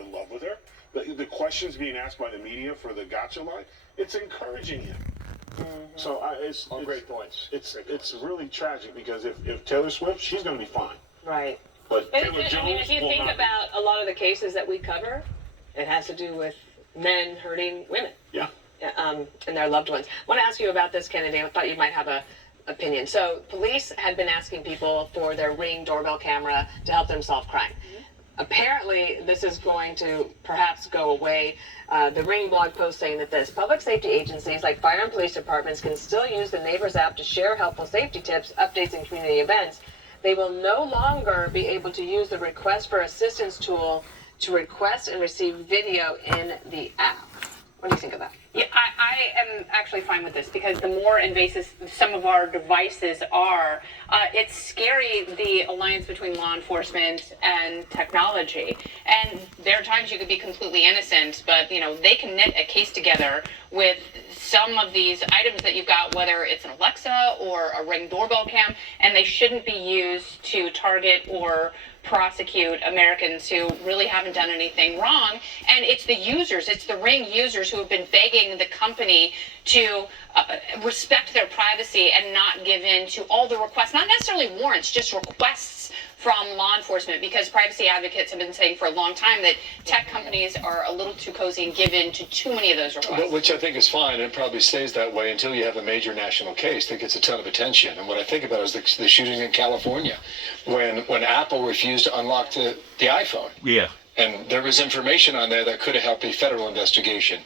in love with her. The questions being asked by the media for the gotcha line, it's encouraging him. So it's great points. It's really tragic because if Taylor Swift, she's going to be fine. Right. But Taylor Jones, I mean, if you think about a lot of the cases that we cover, it has to do with men hurting women. Yeah. And their loved ones. I want to ask you about this, Kennedy. I thought you might have a opinion. So police had been asking people for their Ring doorbell camera to help them solve crime. Apparently, this is going to perhaps go away. The Ring blog post saying that this public safety agencies like fire and police departments can still use the Neighbors app to share helpful safety tips, updates, and community events. They will no longer be able to use the request for assistance tool to request and receive video in the app. What do you think of that? Yeah, I am actually fine with this because the more invasive some of our devices are, it's scary, the alliance between law enforcement and technology. And there are times you could be completely innocent, but they can knit a case together with some of these items that you've got, whether it's an Alexa or a Ring doorbell cam, and they shouldn't be used to target or prosecute Americans who really haven't done anything wrong. And it's the users, it's the Ring users who have been begging the company to respect their privacy and not give in to all the requests, not necessarily warrants, just requests from law enforcement, because privacy advocates have been saying for a long time that tech companies are a little too cozy and give in to too many of those requests. Which I think is fine, and it probably stays that way until you have a major national case that gets a ton of attention. And what I think about is the shooting in California, when Apple refused to unlock the iPhone. Yeah. And there was information on there that could have helped a federal investigation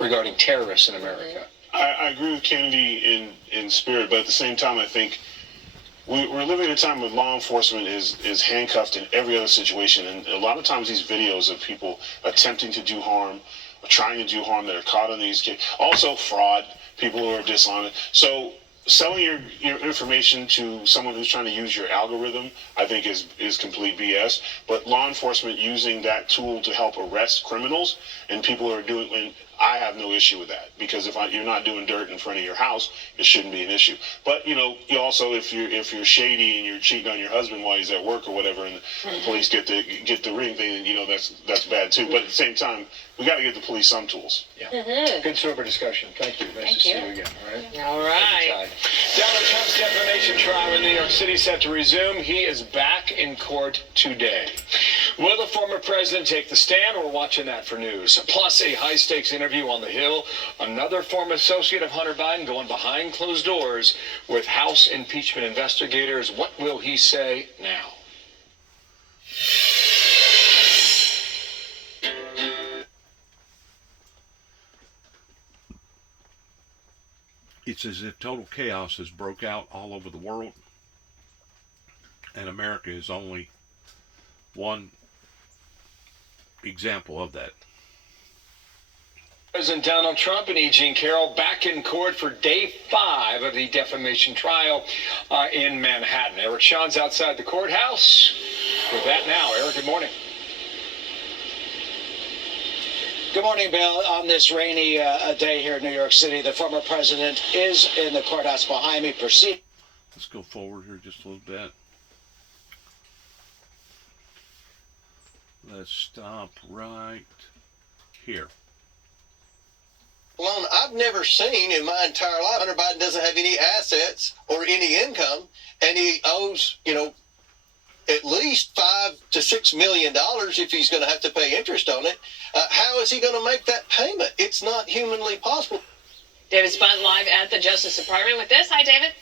regarding terrorists in America. I agree with Kennedy in spirit, but at the same time, I think we're living in a time where law enforcement is handcuffed in every other situation, and a lot of times these videos of people attempting to do harm or trying to do harm that are caught on these kids, also fraud, people who are dishonest. So selling your information to someone who's trying to use your algorithm, I think is complete BS. But law enforcement using that tool to help arrest criminals and people who are doing, I have no issue with that, because if you're not doing dirt in front of your house, it shouldn't be an issue. But you also if you're shady and you're cheating on your husband while he's at work or whatever, and the police get the ring, then that's bad too. But at the same time, we got to give the police some tools. Yeah. Good sober discussion. Thank you. Nice to see you again. All right. Donald Trump's defamation trial in New York City set to resume. He is back in court today. Will the former president take the stand? We're watching that for news. Plus, a high-stakes interview on the Hill. Another former associate of Hunter Biden going behind closed doors with House impeachment investigators. What will he say now? It's as if total chaos has broke out all over the world, and America is only one example of that. President Donald Trump and E. Jean Carroll back in court for day 5 of the defamation trial in Manhattan. Eric Sean's outside the courthouse with that now. Eric, good morning. Good morning, Bill. On this rainy day here in New York City, the former president is in the courthouse behind me. Proceed. Let's go forward here just a little bit. Let's stop right here. Well, I've never seen in my entire life Hunter Biden doesn't have any assets or any income, and he owes, at least $5 to $6 million if he's going to have to pay interest on it. How is he going to make that payment? It's not humanly possible. David Spunt live at the Justice Department with this. Hi, David.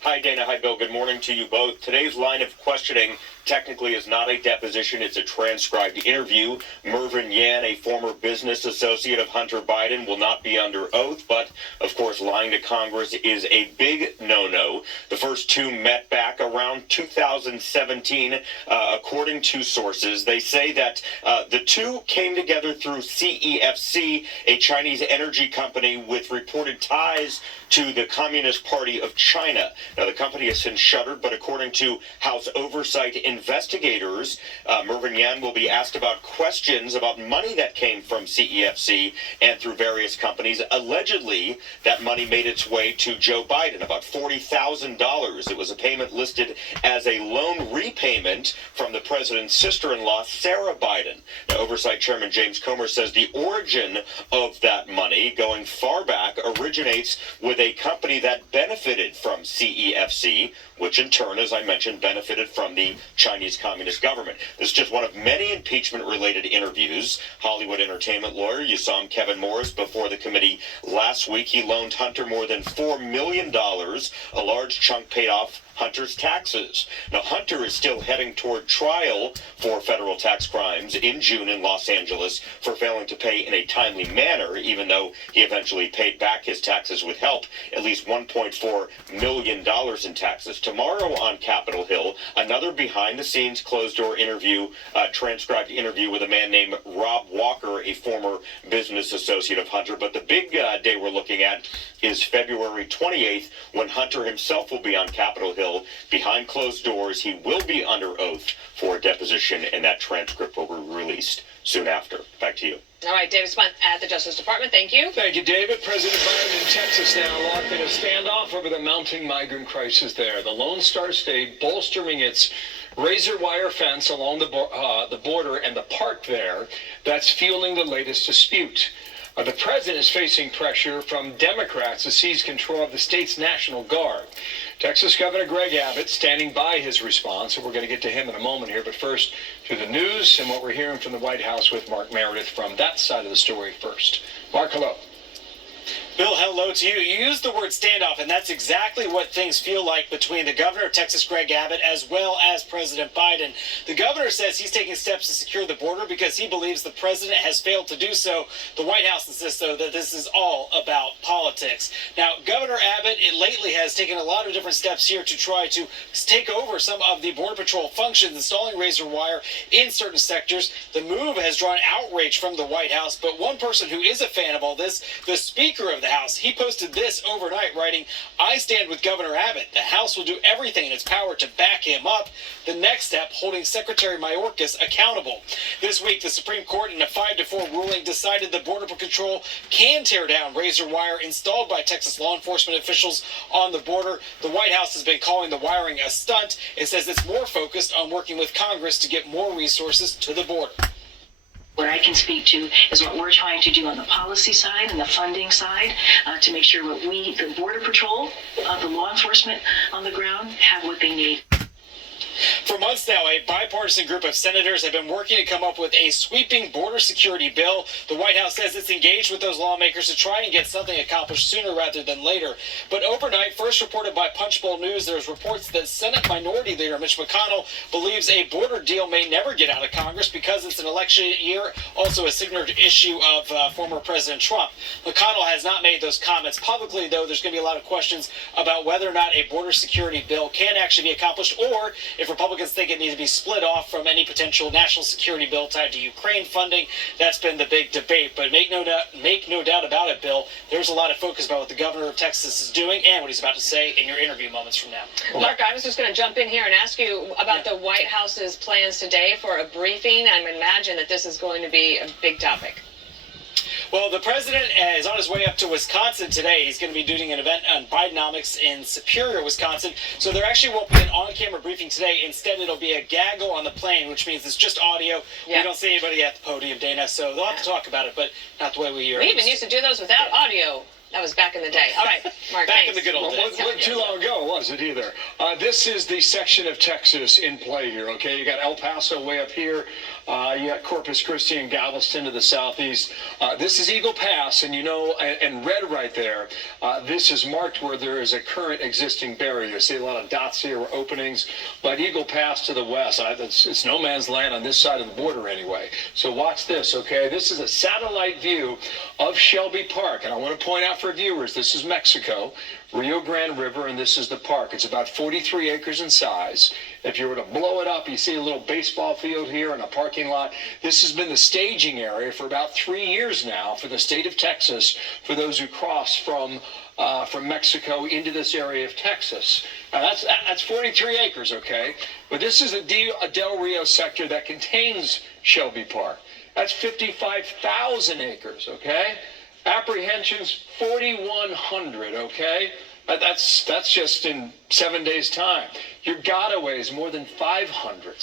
Hi, Dana. Hi, Bill. Good morning to you both. Today's line of questioning technically is not a deposition. It's a transcribed interview. Mervyn Yan, a former business associate of Hunter Biden, will not be under oath. But, of course, lying to Congress is a big no-no. The first two met back around 2017, according to sources. They say that the two came together through CEFC, a Chinese energy company with reported ties to the Communist Party of China. Now, the company has since shuttered, but according to House Oversight investigators. Mervyn Yan will be asked about questions about money that came from CEFC and through various companies. Allegedly, that money made its way to Joe Biden, about $40,000. It was a payment listed as a loan repayment from the president's sister-in-law, Sarah Biden. Now, Oversight Chairman James Comer says the origin of that money, going far back, originates with a company that benefited from CEFC, which in turn, as I mentioned, benefited from the Chinese Communist government. This is just one of many impeachment-related interviews. Hollywood entertainment lawyer, you saw him, Kevin Morris, before the committee last week. He loaned Hunter more than $4 million, a large chunk paid off Hunter's taxes. Now, Hunter is still heading toward trial for federal tax crimes in June in Los Angeles for failing to pay in a timely manner, even though he eventually paid back his taxes with help, at least $1.4 million in taxes. Tomorrow on Capitol Hill, another behind-the-scenes, closed-door interview, transcribed interview with a man named Rob Walker, a former business associate of Hunter. But the big day we're looking at is February 28th, when Hunter himself will be on Capitol Hill. Behind closed doors, he will be under oath for a deposition, and that transcript will be released soon after. Back to you. All right, David Spunt at the Justice Department. Thank you. Thank you, David. President Biden in Texas now locked in a standoff over the mounting migrant crisis there. The Lone Star State bolstering its razor wire fence along the border and the park there that's fueling the latest dispute. The president is facing pressure from Democrats to seize control of the state's National Guard. Texas Governor Greg Abbott standing by his response, and we're going to get to him in a moment here. But first, to the news and what we're hearing from the White House with Mark Meredith from that side of the story first. Mark, hello. Bill, hello to you. You used the word standoff, and that's exactly what things feel like between the governor of Texas, Greg Abbott, as well as President Biden. The governor says he's taking steps to secure the border because he believes the president has failed to do so. The White House insists, though, that this is all about politics. Now, Governor Abbott lately has taken a lot of different steps here to try to take over some of the Border Patrol functions, installing razor wire in certain sectors. The move has drawn outrage from the White House, but one person who is a fan of all this, the Speaker of the House, he posted this overnight, writing, "I stand with Governor Abbott. The House will do everything in its power to back him up." The next step, holding Secretary Mayorkas accountable. This week, the Supreme Court, in a 5-4 ruling, decided the Border Patrol can tear down razor wire installed by Texas law enforcement officials on the border. The White House has been calling the wiring a stunt. It says it's more focused on working with Congress to get more resources to the border. What I can speak to is what we're trying to do on the policy side and the funding side to make sure that we, the Border Patrol, the law enforcement on the ground, have what they need. For months now, a bipartisan group of senators have been working to come up with a sweeping border security bill. The White House says it's engaged with those lawmakers to try and get something accomplished sooner rather than later. But overnight, first reported by Punchbowl News, there's reports that Senate Minority Leader Mitch McConnell believes a border deal may never get out of Congress because it's an election year, also a signature issue of former President Trump. McConnell has not made those comments publicly, though there's going to be a lot of questions about whether or not a border security bill can actually be accomplished, or if Republicans think it needs to be split off from any potential national security bill tied to Ukraine funding. That's been the big debate. But make no doubt about it, Bill, there's a lot of focus about what the governor of Texas is doing and what he's about to say in your interview moments from now. Mark, I was just going to jump in here and ask you about the White House's plans today for a briefing. I imagine that this is going to be a big topic. Well, the president is on his way up to Wisconsin today. He's going to be doing an event on Bidenomics in Superior, Wisconsin. So there actually won't be an on-camera briefing today. Instead, it'll be a gaggle on the plane, which means it's just audio. Yeah. We don't see anybody at the podium, Dana. So they'll have to talk about it, but not the way we hear it. We even used to do those without audio. That was back in the day. All right, Mark, back thanks. in the good old days. Wasn't too long ago, was it, either? This is the section of Texas in play here, okay? You got El Paso way up here. You got Corpus Christi and Galveston to the southeast. This is Eagle Pass, and you know, and red right there, this is marked where there is a current existing barrier. You see a lot of dots here, openings, but Eagle Pass to the west, it's no man's land on this side of the border anyway. So watch this, okay? This is a satellite view of Shelby Park, and I want to point out for viewers, this is Mexico, Rio Grande River, and this is the park. It's about 43 acres in size. If you were to blow it up, you see a little baseball field here and a parking lot. This has been the staging area for about 3 years now for the state of Texas, for those who cross from Mexico into this area of Texas. Now that's 43 acres, okay? But this is a Del Rio sector that contains Shelby Park. That's 55,000 acres, okay? Apprehensions, 4,100, okay? That's just in 7 days' time. Your gotaways, more than 500.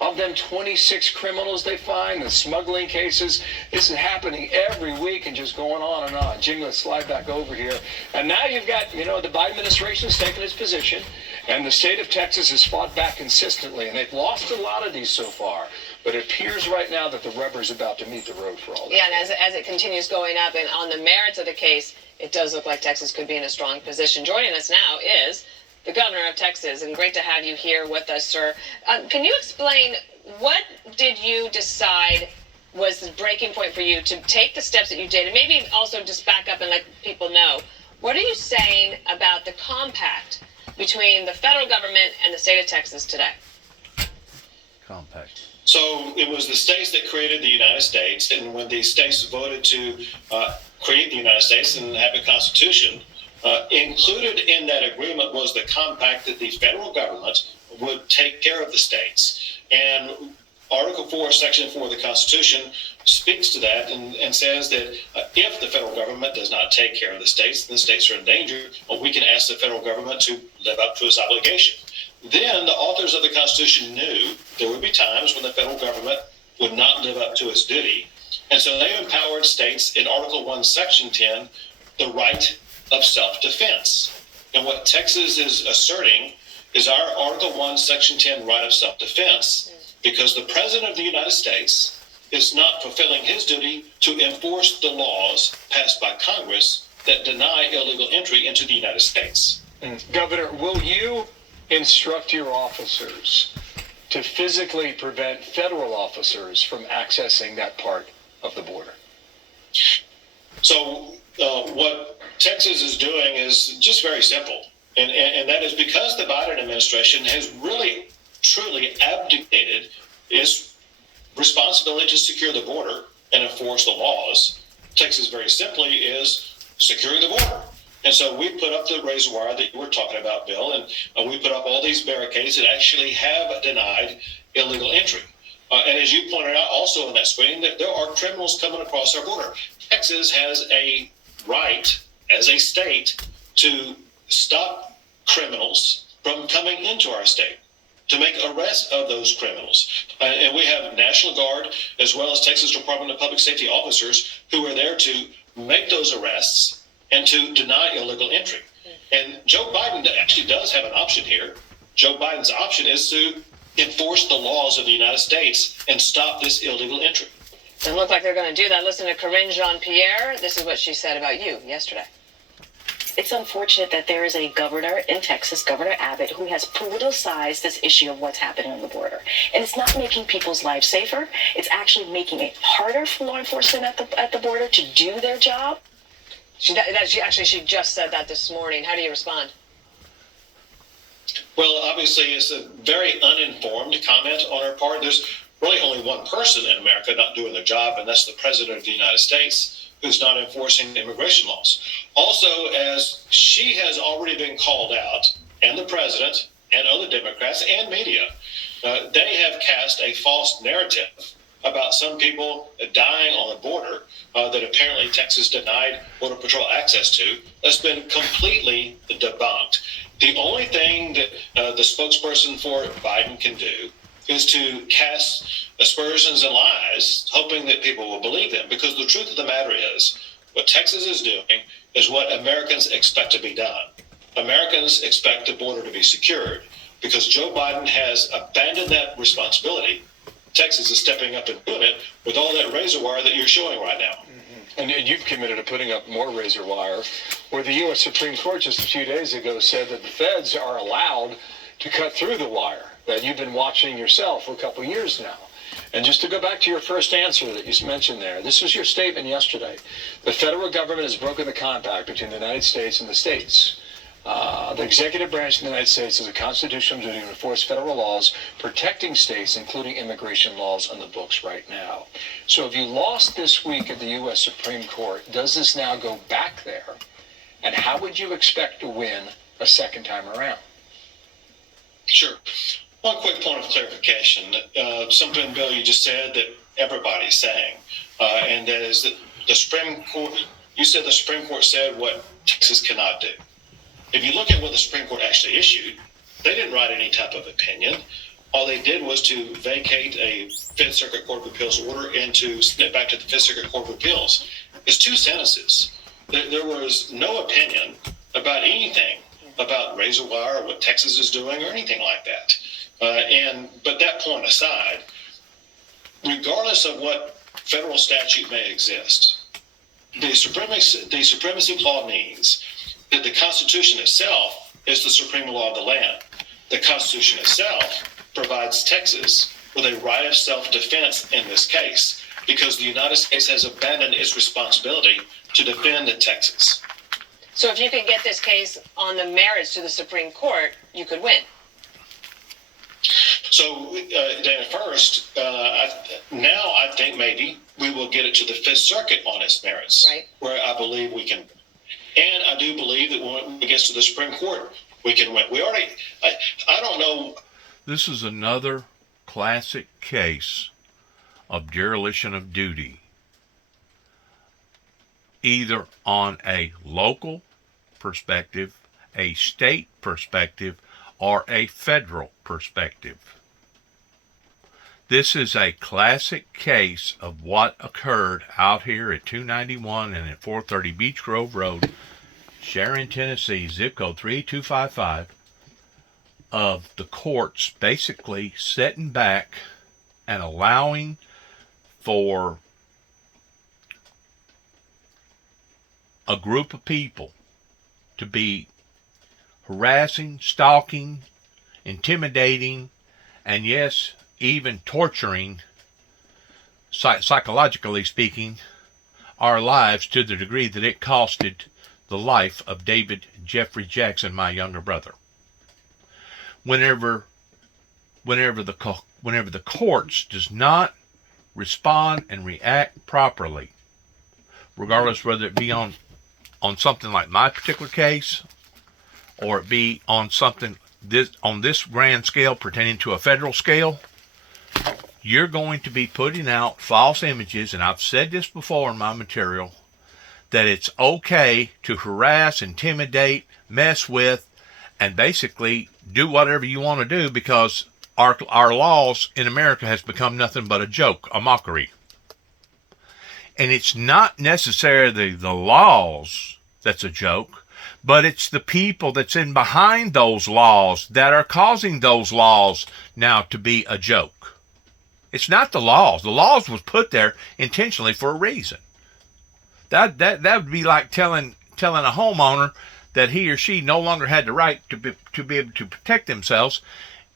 Of them, 26 criminals they find, the smuggling cases. This is happening every week and just going on and on. Jim, let's slide back over here. And now you've got, the Biden administration has taken its position, and the state of Texas has fought back consistently, and they've lost a lot of these so far. But it appears right now that the rubber's about to meet the road for all this. Yeah, and as it continues going up, and on the merits of the case, it does look like Texas could be in a strong position. Joining us now is the governor of Texas, and great to have you here with us, sir. Can you explain, what did you decide was the breaking point for you to take the steps that you did? And maybe also just back up and let people know, what are you saying about the compact between the federal government and the state of Texas today? Compact. So it was the states that created the United States, and when the states voted to create the United States and have a constitution, included in that agreement was the compact that the federal government would take care of the states. And Article 4, Section 4 of the Constitution speaks to that and says that if the federal government does not take care of the states, then the states are in danger, we can ask the federal government to live up to its obligation. Then the authors of the Constitution knew there would be times when the federal government would not live up to its duty. And so they empowered states in Article 1, Section 10, the right of self-defense. And what Texas is asserting is our Article 1, Section 10 right of self-defense, because the President of the United States is not fulfilling his duty to enforce the laws passed by Congress that deny illegal entry into the United States. Governor, will you instruct your officers to physically prevent federal officers from accessing that part of the border? So what Texas is doing is just very simple. And that is because the Biden administration has really, truly abdicated its responsibility to secure the border and enforce the laws. Texas very simply is securing the border. And so we put up the razor wire that you were talking about, Bill, and we put up all these barricades that actually have denied illegal entry. And as you pointed out also on that screen, that there are criminals coming across our border. Texas has a right as a state to stop criminals from coming into our state, to make arrests of those criminals. And we have National Guard as well as Texas Department of Public Safety officers who are there to make those arrests and to deny illegal entry. And Joe Biden actually does have an option here. Joe Biden's option is to enforce the laws of the United States and stop this illegal entry. Doesn't look like they're going to do that. Listen to Corinne Jean-Pierre. This is what she said about you yesterday. It's unfortunate that there is a governor in Texas, Governor Abbott, who has politicized this issue of what's happening on the border. And it's not making people's lives safer. It's actually making it harder for law enforcement at the border to do their job. She just said that this morning. How do you respond? Well, obviously, it's a very uninformed comment on her part. There's really only one person in America not doing their job, and that's the President of the United States, who's not enforcing immigration laws. Also, as she has already been called out, and the President and other Democrats and media, they have cast a false narrative about some people dying on the border that apparently Texas denied Border Patrol access to. That's been completely debunked. The only thing that the spokesperson for Biden can do is to cast aspersions and lies, hoping that people will believe them. Because the truth of the matter is, what Texas is doing is what Americans expect to be done. Americans expect the border to be secured. Because Joe Biden has abandoned that responsibility, Texas is stepping up and doing it with all that razor wire that you're showing right now. And you've committed to putting up more razor wire, where the U.S. Supreme Court just a few days ago said that the feds are allowed to cut through the wire that you've been watching yourself for a couple of years now. And just to go back to your first answer that you mentioned there, this was your statement yesterday. The federal government has broken the compact between the United States and the states. The executive branch of the United States has a constitutional duty to enforce federal laws protecting states, including immigration laws on the books right now. So if you lost this week at the U.S. Supreme Court, does this now go back there? And how would you expect to win a second time around? Sure. One quick point of clarification. Something, Bill, you just said that everybody's saying, and that is that the Supreme Court, you said the Supreme Court said what Texas cannot do. If you look at what the Supreme Court actually issued, they didn't write any type of opinion. All they did was to vacate a Fifth Circuit Court of Appeals order and to send it back to the Fifth Circuit Court of Appeals. It's 2 sentences. There was no opinion about anything about razor wire or what Texas is doing or anything like that. But that point aside, regardless of what federal statute may exist, the supremacy clause means that the Constitution itself is the supreme law of the land. The Constitution itself provides Texas with a right of self-defense in this case because the United States has abandoned its responsibility to defend Texas. So if you could get this case on the merits to the Supreme Court, you could win. So, Dan, first, now I think maybe we will get it to the Fifth Circuit on its merits, right, where I believe we can. And I do believe that when it gets to the Supreme Court, we can win. We already, I don't know. This is another classic case of dereliction of duty, either on a local perspective, a state perspective, or a federal perspective. This is a classic case of what occurred out here at 291 and at 430 Beech Grove Road, Sharon, Tennessee, zip code 38255, of the courts basically sitting back and allowing for a group of people to be harassing, stalking, intimidating, and yes, even torturing, psychologically speaking, our lives to the degree that it costed the life of David Jeffrey Jackson, my younger brother. Whenever the courts does not respond and react properly, regardless whether it be on something like my particular case, or it be on something on this grand scale pertaining to a federal scale, you're going to be putting out false images, and I've said this before in my material, that it's okay to harass, intimidate, mess with, and basically do whatever you want to do because our laws in America has become nothing but a joke, a mockery. And it's not necessarily the laws that's a joke, but it's the people that's in behind those laws that are causing those laws now to be a joke. It's not the laws. The laws was put there intentionally for a reason. That would be like telling a homeowner that he or she no longer had the right to be able to protect themselves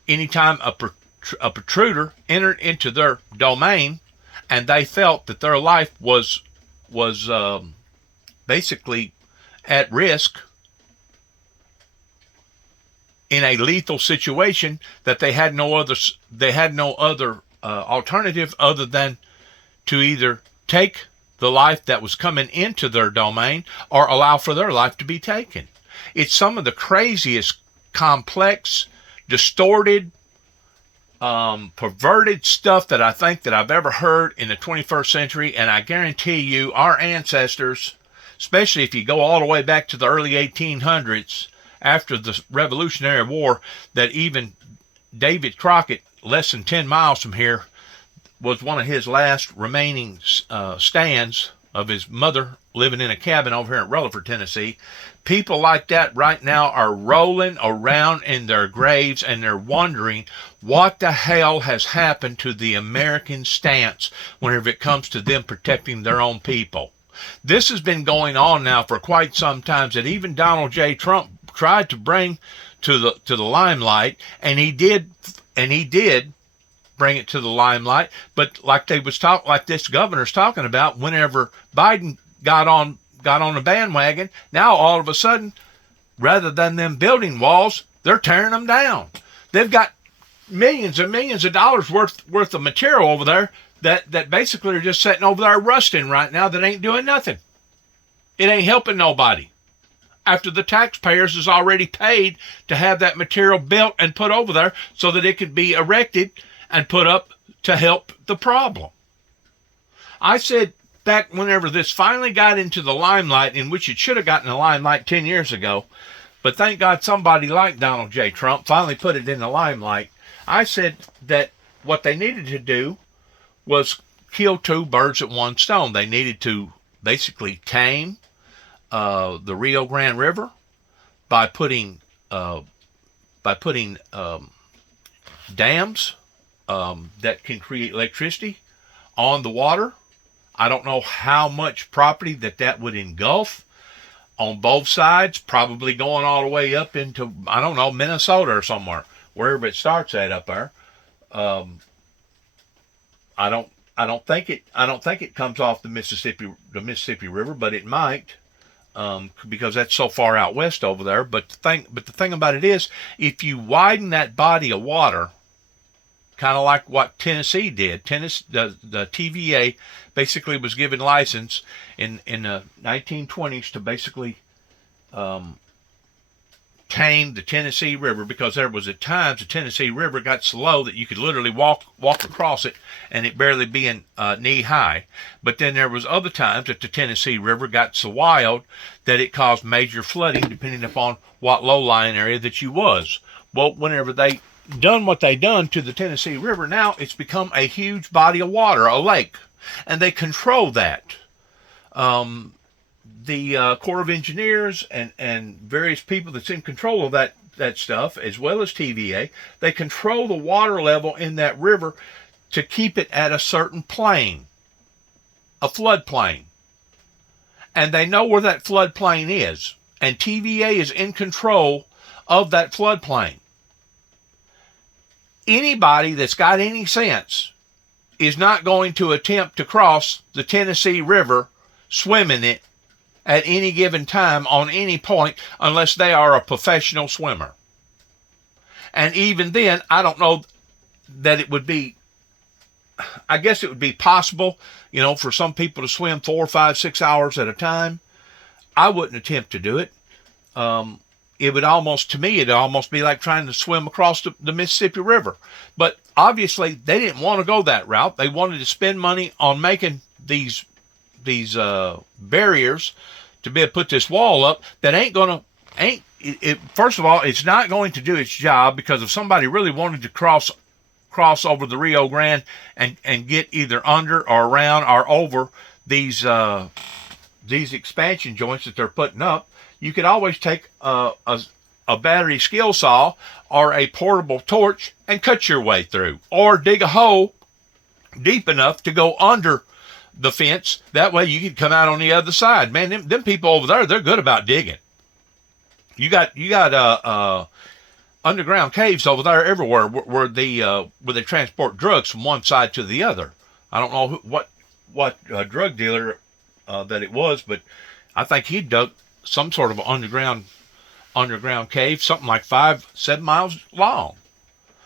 anytime a protruder entered into their domain and they felt that their life was basically at risk in a lethal situation, that they had no other alternative other than to either take the life that was coming into their domain or allow for their life to be taken. It's some of the craziest, complex, distorted, perverted stuff that I think that I've ever heard in the 21st century, and I guarantee you our ancestors, especially if you go all the way back to the early 1800s, after the Revolutionary War, that even David Crockett, less than 10 miles from here, was one of his last remaining stands of his mother living in a cabin over here in Rutherford, Tennessee. People like that right now are rolling around in their graves and they're wondering what the hell has happened to the American stance whenever it comes to them protecting their own people. This has been going on now for quite some time, that even Donald J. Trump tried to bring to the limelight, and he did bring it to the limelight. But like this governor's talking about, whenever Biden got on the bandwagon, now all of a sudden rather than them building walls, they're tearing them down. They've got millions and millions of dollars worth of material over there that basically are just sitting over there rusting right now that ain't doing nothing. It ain't helping nobody. After the taxpayers has already paid to have that material built and put over there so that it could be erected and put up to help the problem. I said back whenever this finally got into the limelight, in which it should have gotten the limelight 10 years ago, but thank God somebody like Donald J. Trump finally put it in the limelight. I said that what they needed to do was kill two birds with one stone. They needed to basically tame the Rio Grande River by putting dams that can create electricity on the water. I don't know how much property that would engulf on both sides, probably going all the way up into, I don't know, Minnesota or somewhere, wherever it starts at up there. I don't think it comes off the Mississippi River, but it might, because that's so far out west over there. But the thing about it is, if you widen that body of water, kind of like what Tennessee did, the TVA basically was given license in the 1920s to basically tame the Tennessee River, because there was at times the Tennessee River got so low that you could literally walk across it and it barely being knee high. But then there was other times that the Tennessee River got so wild that it caused major flooding, depending upon what low-lying area that you was. Well, whenever they done what they done to the Tennessee River, now it's become a huge body of water, a lake, and they control that. The Corps of Engineers and various people that's in control of that stuff, as well as TVA, they control the water level in that river to keep it at a certain plane, a floodplain. And they know where that floodplain is, and TVA is in control of that floodplain. Anybody that's got any sense is not going to attempt to cross the Tennessee River swimming it at any given time on any point unless they are a professional swimmer. And even then, I don't know that it would be, I guess it would be possible, for some people to swim 4, 5, 6 hours at a time. I wouldn't attempt to do it. It would almost be like trying to swim across the Mississippi River. But obviously, they didn't want to go that route. They wanted to spend money on making these barriers to be able to put this wall up that first of all, it's not going to do its job, because if somebody really wanted to cross over the Rio Grande and get either under or around or over these expansion joints that they're putting up, you could always take a battery skill saw or a portable torch and cut your way through, or dig a hole deep enough to go under the fence. That way you could come out on the other side. Man, them people over there, they're good about digging. You got underground caves over there everywhere where they transport drugs from one side to the other. I don't know what drug dealer that it was, but I think he dug some sort of underground cave, something like 5-7 miles long.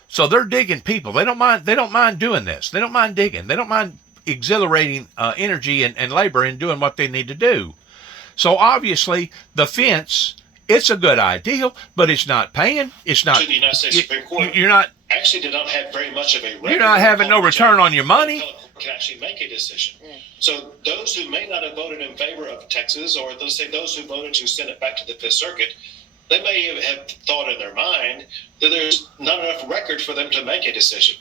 So they're digging people. They don't mind doing this. They don't mind digging. They don't mind exhilarating energy and labor in doing what they need to do. So obviously the fence, it's a good idea, but it's not paying. It's not. To the United States Supreme Court, you're not actually did not have very much of a record. You're not having no return on your money. Can actually make a decision. So those who may not have voted in favor of Texas, or those who voted to send it back to the Fifth Circuit, they may have thought in their mind that there's not enough record for them to make a decision.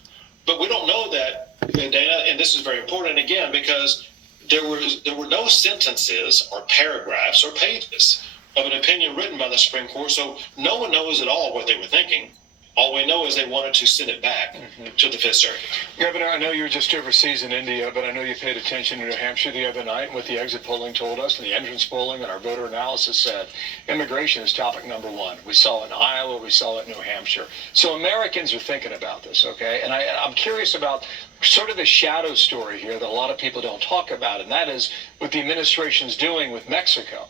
But we don't know that, Dana, and this is very important again, because there were no sentences or paragraphs or pages of an opinion written by the Supreme Court, so no one knows at all what they were thinking. All we know is they wanted to send it back to the Fifth Circuit. Governor, I know you were just overseas in India, but I know you paid attention to New Hampshire the other night, and what the exit polling told us, and the entrance polling and our voter analysis said. Immigration is topic number one. We saw it in Iowa, we saw it in New Hampshire. So Americans are thinking about this, okay? And I'm curious about sort of the shadow story here that a lot of people don't talk about, and that is what the administration's doing with Mexico.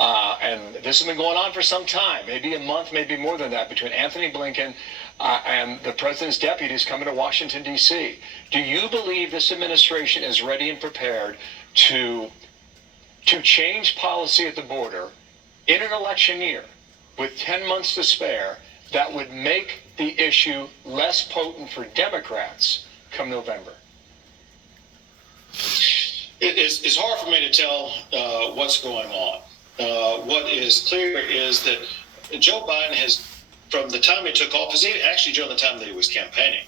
And this has been going on for some time, maybe a month, maybe more than that, between Anthony Blinken and the president's deputies coming to Washington, D.C. Do you believe this administration is ready and prepared to change policy at the border in an election year with 10 months to spare that would make the issue less potent for Democrats come November? It's hard for me to tell what's going on. What is clear is that Joe Biden has, from the time he took office, actually during the time that he was campaigning,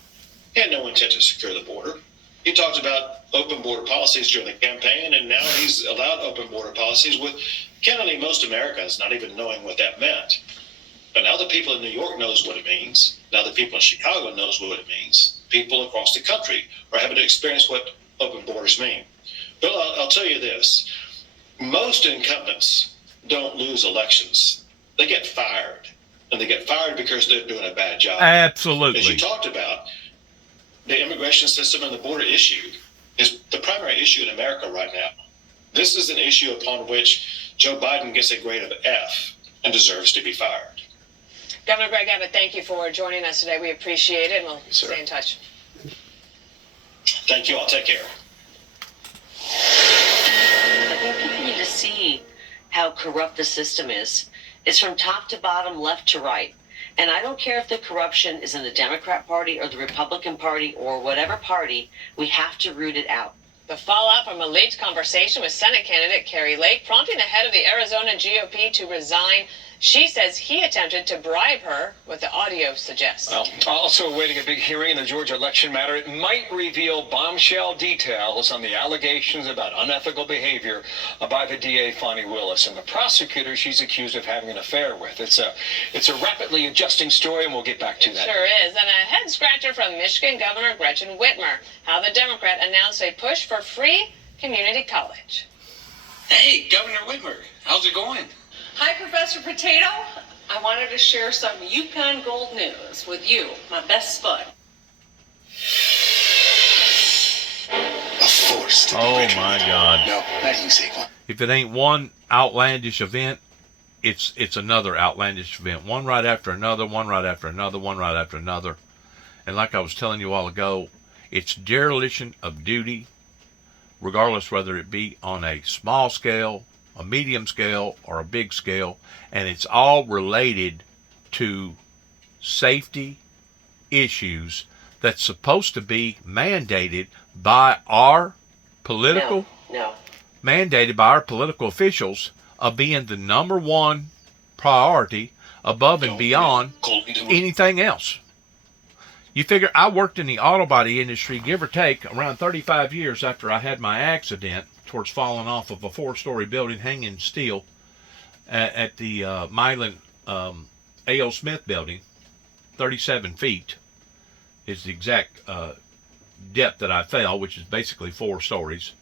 he had no intent to secure the border. He talked about open border policies during the campaign, and now he's allowed open border policies with candidly most Americans not even knowing what that meant. But now the people in New York knows what it means. Now the people in Chicago knows what it means. People across the country are having to experience what open borders mean. Bill, I'll tell you this. Most incumbents don't lose elections. They get fired. And they get fired because they're doing a bad job. Absolutely. As you talked about, the immigration system and the border issue is the primary issue in America right now. This is an issue upon which Joe Biden gets a grade of F and deserves to be fired. Governor Greg Abbott, thank you for joining us today. We appreciate it, and we'll stay in touch. Thank you all. Take care. I think people need to see how corrupt the system is. It's from top to bottom, left to right. And I don't care if the corruption is in the Democrat Party or the Republican Party or whatever party, we have to root it out. The fallout from a leaked conversation with Senate candidate Carrie Lake, prompting the head of the Arizona GOP to resign. She says he attempted to bribe her, what the audio suggests. Well, also awaiting a big hearing in the Georgia election matter. It might reveal bombshell details on the allegations about unethical behavior by the DA, Fani Willis, and the prosecutor she's accused of having an affair with. It's a rapidly adjusting story, and we'll get back to that. Sure is. And a head scratcher from Michigan Governor Gretchen Whitmer, how the Democrat announced a push for free community college. Hey, Governor Whitmer, how's it going? Hi, Professor Potato. I wanted to share some Yukon Gold news with you, my best spud. A force to be Oh reckoned my with. God. No, not you, Saquon. If it ain't one outlandish event, it's another outlandish event. One right after another, one right after another, one right after another. And like I was telling you a while ago, it's dereliction of duty, regardless whether it be on a small scale, a medium scale, or a big scale, and it's all related to safety issues that's supposed to be mandated by our political mandated by our political officials of being the number one priority above and beyond anything else. You figure I worked in the auto body industry, give or take, around 35 years after I had my accident towards falling off of a 4-story building hanging steel at the Milan A.O. Smith building. 37 feet is the exact depth that I fell, which is basically 4 stories.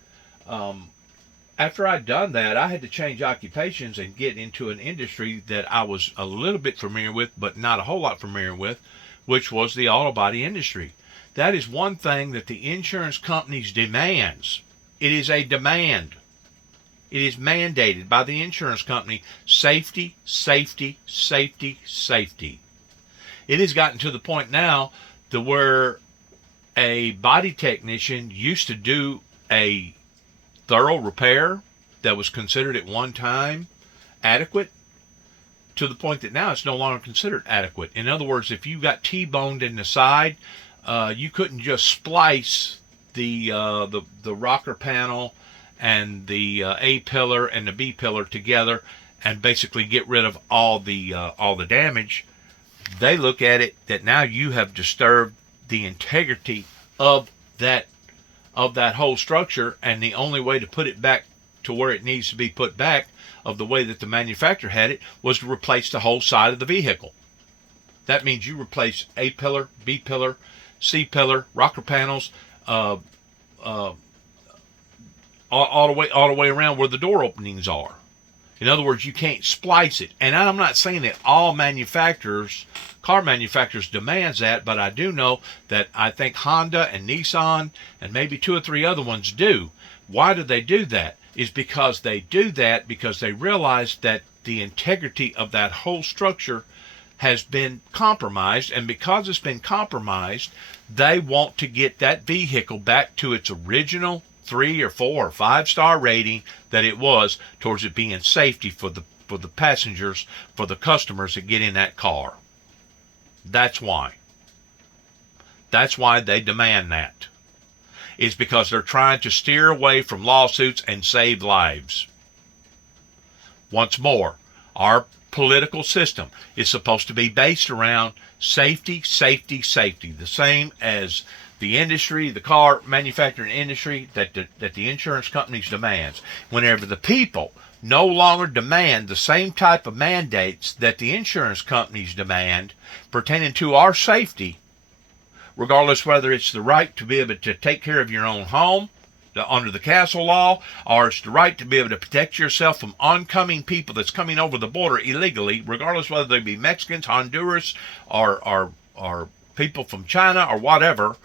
After I'd done that, I had to change occupations and get into an industry that I was a little bit familiar with, but not a whole lot familiar with, which was the auto body industry. That is one thing that the insurance companies demands. It is a demand. It is mandated by the insurance company. Safety, safety, safety, safety. It has gotten to the point now to where a body technician used to do a thorough repair that was considered at one time adequate, to the point that now it's no longer considered adequate. In other words, if you got T-boned in the side, you couldn't just splice the rocker panel and the A pillar and the B pillar together and basically get rid of all the damage. They look at it that now you have disturbed the integrity of that whole structure, and the only way to put it back to where it needs to be put back of the way that the manufacturer had it was to replace the whole side of the vehicle. That means you replace A pillar, B pillar, C pillar, rocker panels, all the way around where the door openings are. In other words, you can't splice it. And I'm not saying that all car manufacturers demands that, but I do know that I think Honda and Nissan and maybe 2 or 3 other ones do. Why do they do that? is because they do that because they realize that the integrity of that whole structure has been compromised, and because it's been compromised, they want to get that vehicle back to its original 3 or 4 or 5-star rating that it was, towards it being safety for the passengers, for the customers that get in that car. That's why. That's why they demand that. It's because they're trying to steer away from lawsuits and save lives. Once more, our political system is supposed to be based around safety, safety, safety. The same as the industry, the car manufacturing industry, that the insurance companies demands. Whenever the people no longer demand the same type of mandates that the insurance companies demand pertaining to our safety, regardless whether it's the right to be able to take care of your own home under the castle law, or it's the right to be able to protect yourself from oncoming people that's coming over the border illegally, regardless whether they be Mexicans, Honduras, or people from China or whatever.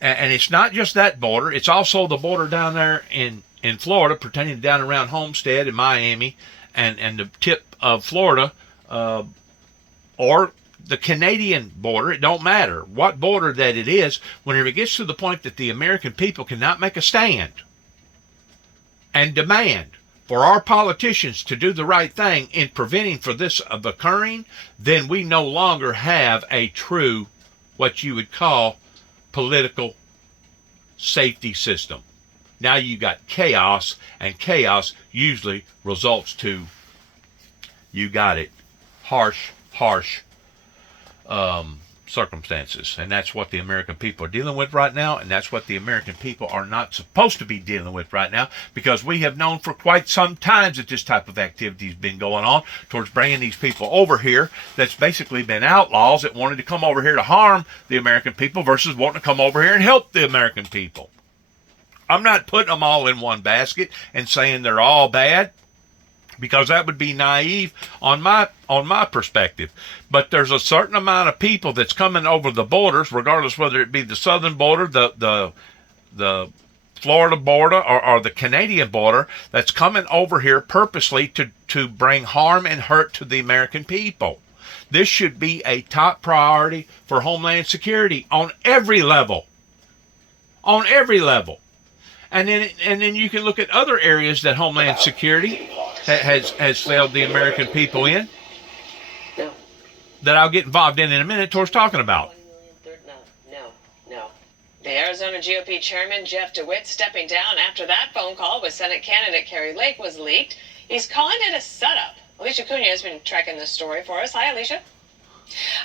And it's not just that border, it's also the border down there in Florida, pertaining down around Homestead and Miami and the tip of Florida, or the Canadian border. It don't matter what border that it is. Whenever it gets to the point that the American people cannot make a stand and demand for our politicians to do the right thing in preventing for this of occurring, then we no longer have a true, what you would call, political safety system. Now you got chaos, and chaos usually results to, you got it, harsh circumstances. And that's what the American people are dealing with right now, and that's what the American people are not supposed to be dealing with right now, because we have known for quite some time that this type of activity has been going on towards bringing these people over here that's basically been outlaws that wanted to come over here to harm the American people versus wanting to come over here and help the American people. I'm not putting them all in one basket and saying they're all bad, because that would be naive on my perspective. But there's a certain amount of people that's coming over the borders, regardless whether it be the southern border, the Florida border, or the Canadian border, that's coming over here purposely to bring harm and hurt to the American people. This should be a top priority for Homeland Security on every level. On every level. And then you can look at other areas that Homeland Security has failed the American people in, that I'll get involved in a minute towards talking about. No. The Arizona GOP chairman, Jeff DeWitt, stepping down after that phone call with Senate candidate Kari Lake was leaked. He's calling it a setup. Alicia Cunha has been tracking this story for us. Hi, Alicia.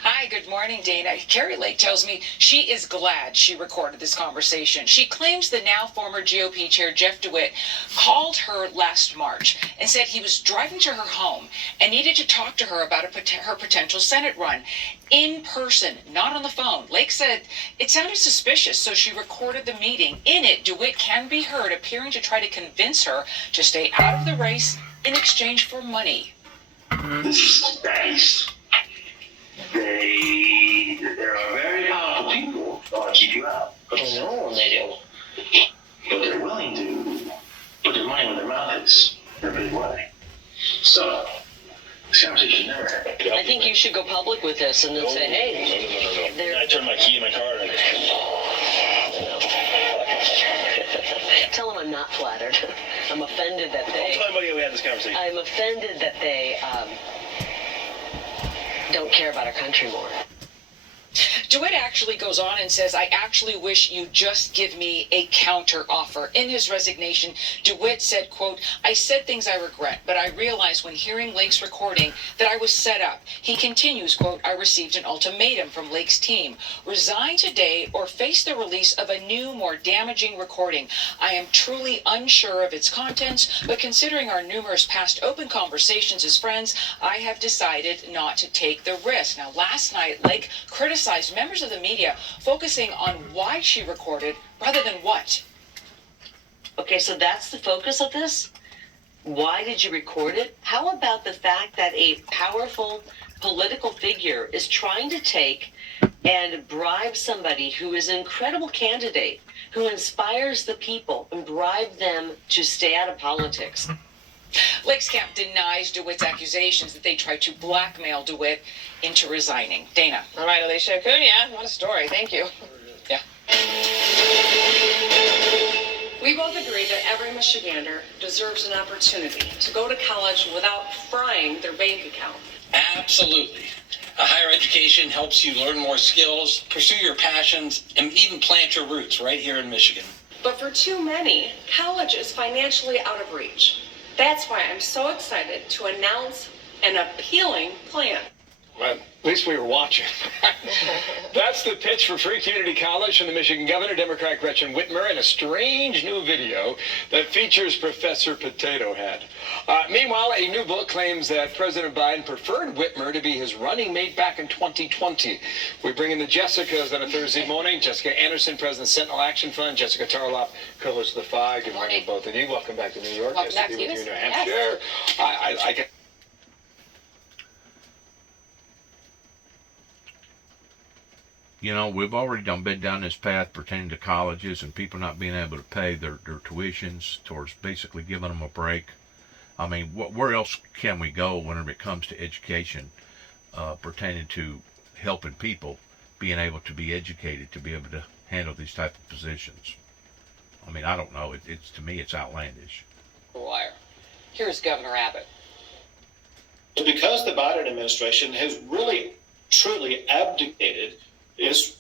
Hi, good morning, Dana. Kari Lake tells me she is glad she recorded this conversation. She claims the now former GOP chair, Jeff DeWitt, called her last March and said he was driving to her home and needed to talk to her about her potential Senate run in person, not on the phone. Lake said it sounded suspicious, so she recorded the meeting. In it, DeWitt can be heard appearing to try to convince her to stay out of the race in exchange for money. This is nice. There are very powerful people who want to keep you out. But I know they do. But they're willing to put their money where their mouth is in a big way. So, this conversation never happened. I think you should go public with this and then say, hey. No. I turned my key in my car and Tell them I'm not flattered. I'm offended that they... Don't tell anybody we had this conversation. I'm offended that they don't care about our country more. DeWitt actually goes on and says, I actually wish you'd just give me a counter offer. In his resignation, DeWitt said, quote, I said things I regret, but I realized when hearing Lake's recording that I was set up. He continues, quote, I received an ultimatum from Lake's team. Resign today or face the release of a new, more damaging recording. I am truly unsure of its contents, but considering our numerous past open conversations as friends, I have decided not to take the risk. Now, last night, Lake criticized members of the media, focusing on why she recorded rather than what. Okay, so that's the focus of this? Why did you record it? How about the fact that a powerful political figure is trying to take and bribe somebody who is an incredible candidate who inspires the people and bribe them to stay out of politics. Lakes Camp denies DeWitt's accusations that they tried to blackmail DeWitt into resigning. Dana. All right, Alicia Acuna, what a story. Thank you. Yeah. We both agree that every Michigander deserves an opportunity to go to college without frying their bank account. Absolutely. A higher education helps you learn more skills, pursue your passions, and even plant your roots right here in Michigan. But for too many, college is financially out of reach. That's why I'm so excited to announce an appealing plan. Well, at least we were watching. That's the pitch for free community college from the Michigan governor, Democrat Gretchen Whitmer, in a strange new video that features Professor Potato Head. Meanwhile, a new book claims that President Biden preferred Whitmer to be his running mate back in 2020. We bring in the Jessicas on a Thursday morning. Jessica Anderson, President of Sentinel Action Fund. Jessica Tarloff, co-host of The Five. Good morning, both of you. Welcome back to New York. Welcome back to be to with you. you in New Hampshire. Yes. You know, we've already been down this path pertaining to colleges and people not being able to pay their tuitions towards basically giving them a break. I mean, where else can we go whenever it comes to education pertaining to helping people being able to be educated to be able to handle these type of positions? I mean, I don't know. It's to me, it's outlandish. Wire. Here's Governor Abbott. Because the Biden administration has really, truly abdicated its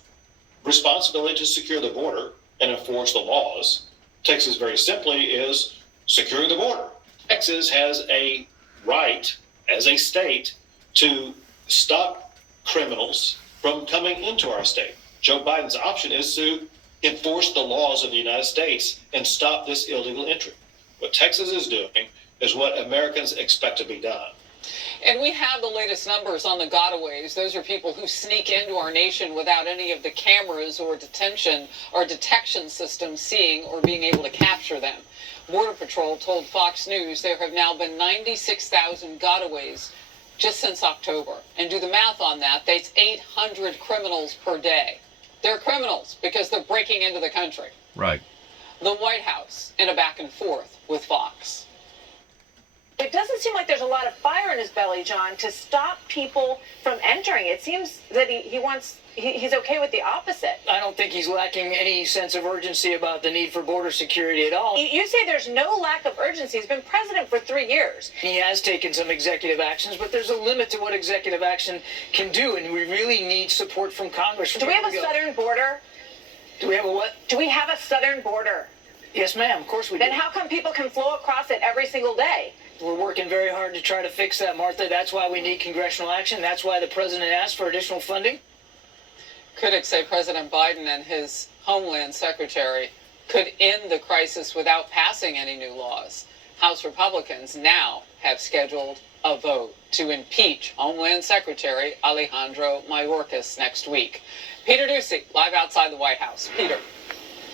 responsibility to secure the border and enforce the laws, Texas very simply is securing the border. Texas has a right as a state to stop criminals from coming into our state. Joe Biden's option is to enforce the laws of the United States and stop this illegal entry. What Texas is doing is what Americans expect to be done. And we have the latest numbers on the gotaways. Those are people who sneak into our nation without any of the cameras or detention or detection systems seeing or being able to capture them. Border Patrol told Fox News there have now been 96,000 gotaways just since October. And do the math on that, that's 800 criminals per day. They're criminals because they're breaking into the country. Right. The White House in a back and forth with Fox. It doesn't seem like there's a lot of fire in his belly, John, to stop people from entering. It seems that he's okay with the opposite. I don't think he's lacking any sense of urgency about the need for border security at all. You say there's no lack of urgency. He's been president for 3 years. He has taken some executive actions, but there's a limit to what executive action can do, and we really need support from Congress. Do we have a southern border? Do we have a what? Do we have a southern border? Yes, ma'am. Of course we do. Then how come people can flow across it every single day? We're working very hard to try to fix that, Martha. That's why we need congressional action. That's why the president asked for additional funding. Critics say President Biden and his Homeland Secretary could end the crisis without passing any new laws. House Republicans now have scheduled a vote to impeach Homeland Secretary Alejandro Mayorkas next week. Peter Ducey, live outside the White House. Peter.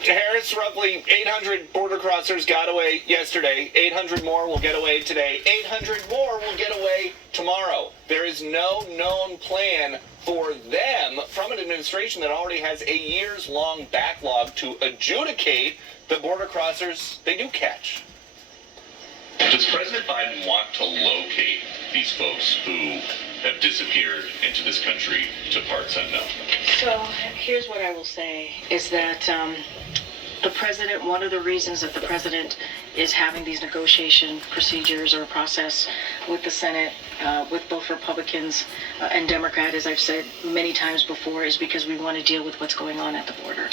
Harris, roughly 800 border crossers got away yesterday. 800 more will get away today. 800 more will get away tomorrow. There is no known plan for them from an administration that already has a years-long backlog to adjudicate the border crossers they do catch. Does President Biden want to locate these folks who have disappeared into this country to parts unknown? So here's what I will say is that the president, one of the reasons that the president is having these negotiation procedures or process with the Senate, with both Republicans and Democrats, as I've said many times before, is because we want to deal with what's going on at the border.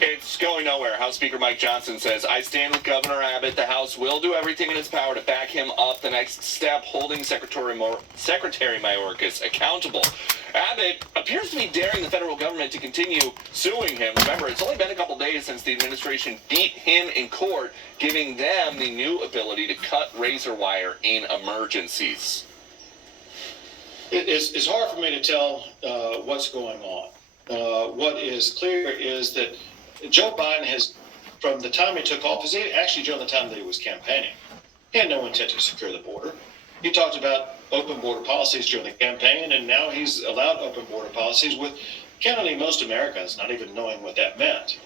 It's going nowhere. House Speaker Mike Johnson says, I stand with Governor Abbott. The House will do everything in its power to back him up. The next step, holding Secretary Mayorkas accountable. Abbott appears to be daring the federal government to continue suing him. Remember, it's only been a couple days since the administration beat him in court, giving them the new ability to cut razor wire in emergencies. It's hard for me to tell what's going on. What is clear is that Joe Biden has, from the time he took office, actually during the time that he was campaigning, he had no intent to secure the border. He talked about open border policies during the campaign, and now he's allowed open border policies with candidly most Americans not even knowing what that meant.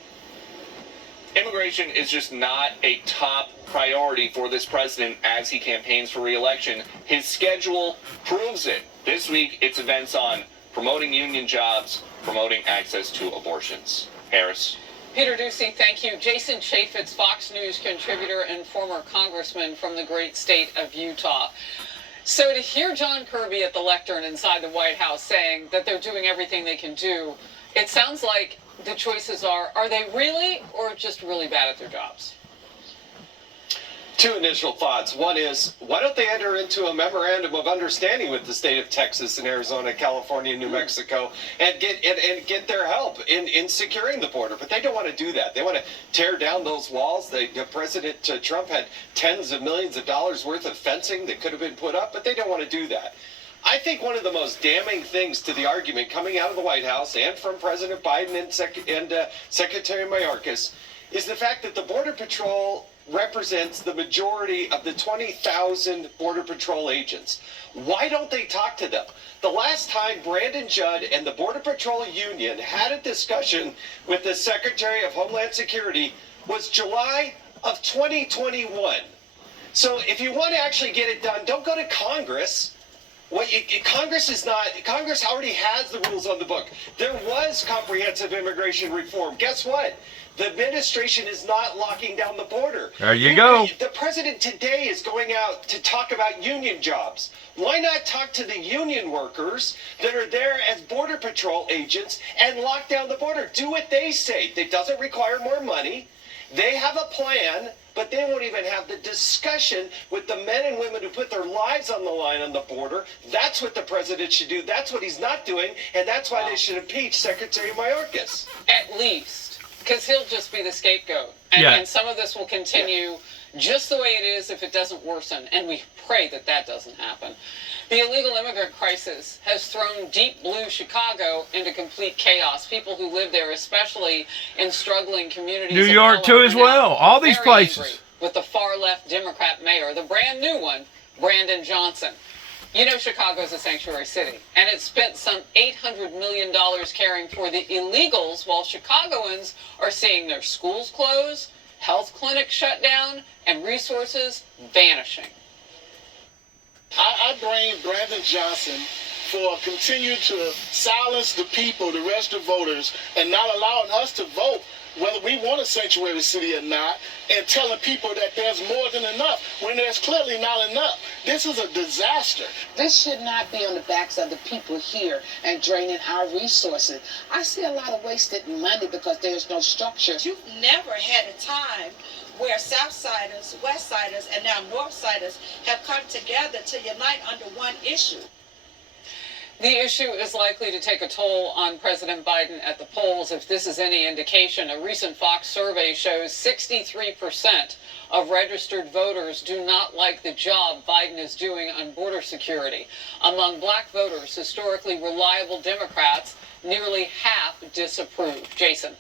Immigration is just not a top priority for this president as he campaigns for re-election. His schedule proves it. This week, it's events on promoting union jobs, promoting access to abortions. Harris. Peter Ducey, thank you. Jason Chaffetz, Fox News contributor and former congressman from the great state of Utah. So to hear John Kirby at the lectern inside the White House saying that they're doing everything they can do, it sounds like the choices are they really or just really bad at their jobs? Two initial thoughts. One is, why don't they enter into a memorandum of understanding with the state of Texas and Arizona, California, New Mexico, and get their help in securing the border? But they don't want to do that. They want to tear down those walls. President Trump had tens of millions of dollars worth of fencing that could have been put up, but they don't want to do that. I think one of the most damning things to the argument coming out of the White House and from President Biden and Secretary Mayorkas is the fact that the Border Patrol represents the majority of the 20,000 Border Patrol agents. Why don't they talk to them? The last time Brandon Judd and the Border Patrol Union had a discussion with the Secretary of Homeland Security was July of 2021. So if you want to actually get it done, don't go to Congress. Congress already has the rules on the book. There was comprehensive immigration reform. Guess what? The administration is not locking down the border. There you go. The president today is going out to talk about union jobs. Why not talk to the union workers that are there as Border Patrol agents and lock down the border? Do what they say. It doesn't require more money. They have a plan, but they won't even have the discussion with the men and women who put their lives on the line on the border. That's what the president should do. That's what he's not doing, and that's why they should impeach Secretary Mayorkas. At least. Because he'll just be the scapegoat. And some of this will continue just the way it is if it doesn't worsen. And we pray that that doesn't happen. The illegal immigrant crisis has thrown deep blue Chicago into complete chaos. People who live there, especially in struggling communities. New York, too, as well. All these places. With the far-left Democrat mayor, the brand new one, Brandon Johnson. You know Chicago's a sanctuary city, and it spent some $800 million caring for the illegals while Chicagoans are seeing their schools close, health clinics shut down, and resources vanishing. I blame Brandon Johnson for continuing to silence the people, the rest of voters, and not allowing us to vote whether we want a sanctuary city or not, and telling people that there's more than enough when there's clearly not enough. This is a disaster. This should not be on the backs of the people here and draining our resources. I see a lot of wasted money because there's no structure. You've never had a time where Southsiders, Westsiders, and now Northsiders have come together to unite under one issue. The issue is likely to take a toll on President Biden at the polls. If this is any indication, a recent Fox survey shows 63% of registered voters do not like the job Biden is doing on border security. Among black voters, historically reliable Democrats, nearly half disapprove. Jason.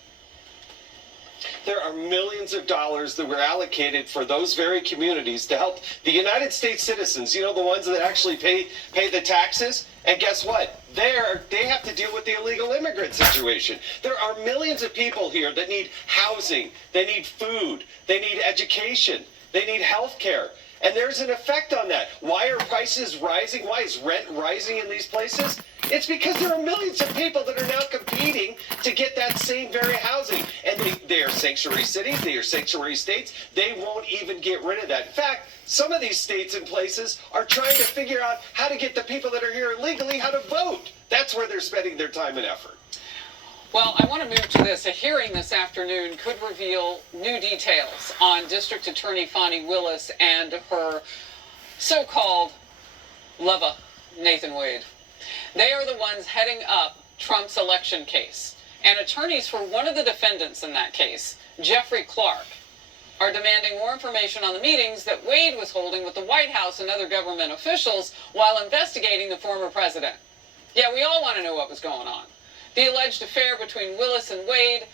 There are millions of dollars that were allocated for those very communities to help the United States citizens, you know, the ones that actually pay the taxes. And guess what? They have to deal with the illegal immigrant situation. There are millions of people here that need housing, they need food, they need education, they need health care. And there's an effect on that. Why are prices rising? Why is rent rising in these places? It's because there are millions of people that are now competing to get that same very housing. And they are sanctuary cities, they are sanctuary states. They won't even get rid of that. In fact, some of these states and places are trying to figure out how to get the people that are here illegally how to vote. That's where they're spending their time and effort. Well, I want to move to this. A hearing this afternoon could reveal new details on District Attorney Fani Willis and her so-called lover, Nathan Wade. They are the ones heading up Trump's election case. And attorneys for one of the defendants in that case, Jeffrey Clark, are demanding more information on the meetings that Wade was holding with the White House and other government officials while investigating the former president. Yeah, we all want to know what was going on. The alleged affair between Willis and Wade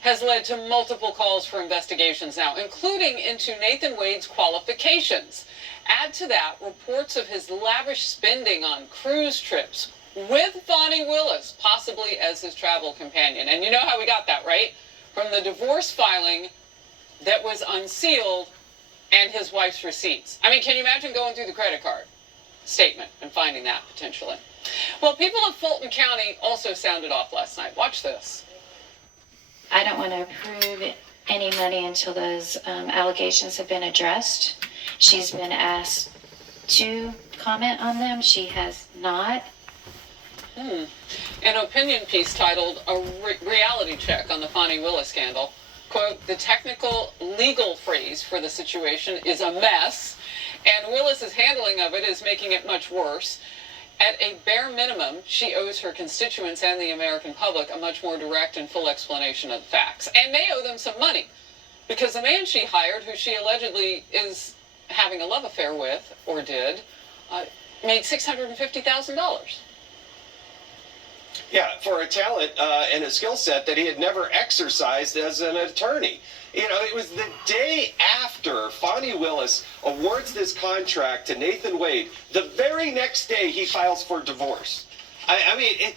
has led to multiple calls for investigations now, including into Nathan Wade's qualifications. Add to that reports of his lavish spending on cruise trips with Fani Willis, possibly as his travel companion. And you know how we got that, right? From the divorce filing that was unsealed and his wife's receipts. I mean, can you imagine going through the credit card statement and finding that potentially? Well, people of Fulton County also sounded off last night. Watch this. I don't want to approve any money until those allegations have been addressed. She's been asked to comment on them. She has not. An opinion piece titled "A Reality Check on the Fani Willis Scandal." Quote, the technical legal phrase for the situation is a mess, and Willis's handling of it is making it much worse. At a bare minimum, she owes her constituents and the American public a much more direct and full explanation of the facts, and may owe them some money, because the man she hired, who she allegedly is having a love affair with, or did, made $650,000. Yeah, for a talent and a skill set that he had never exercised as an attorney. You know, it was the day after Fani Willis awards this contract to Nathan Wade. The very next day, he files for divorce. I mean,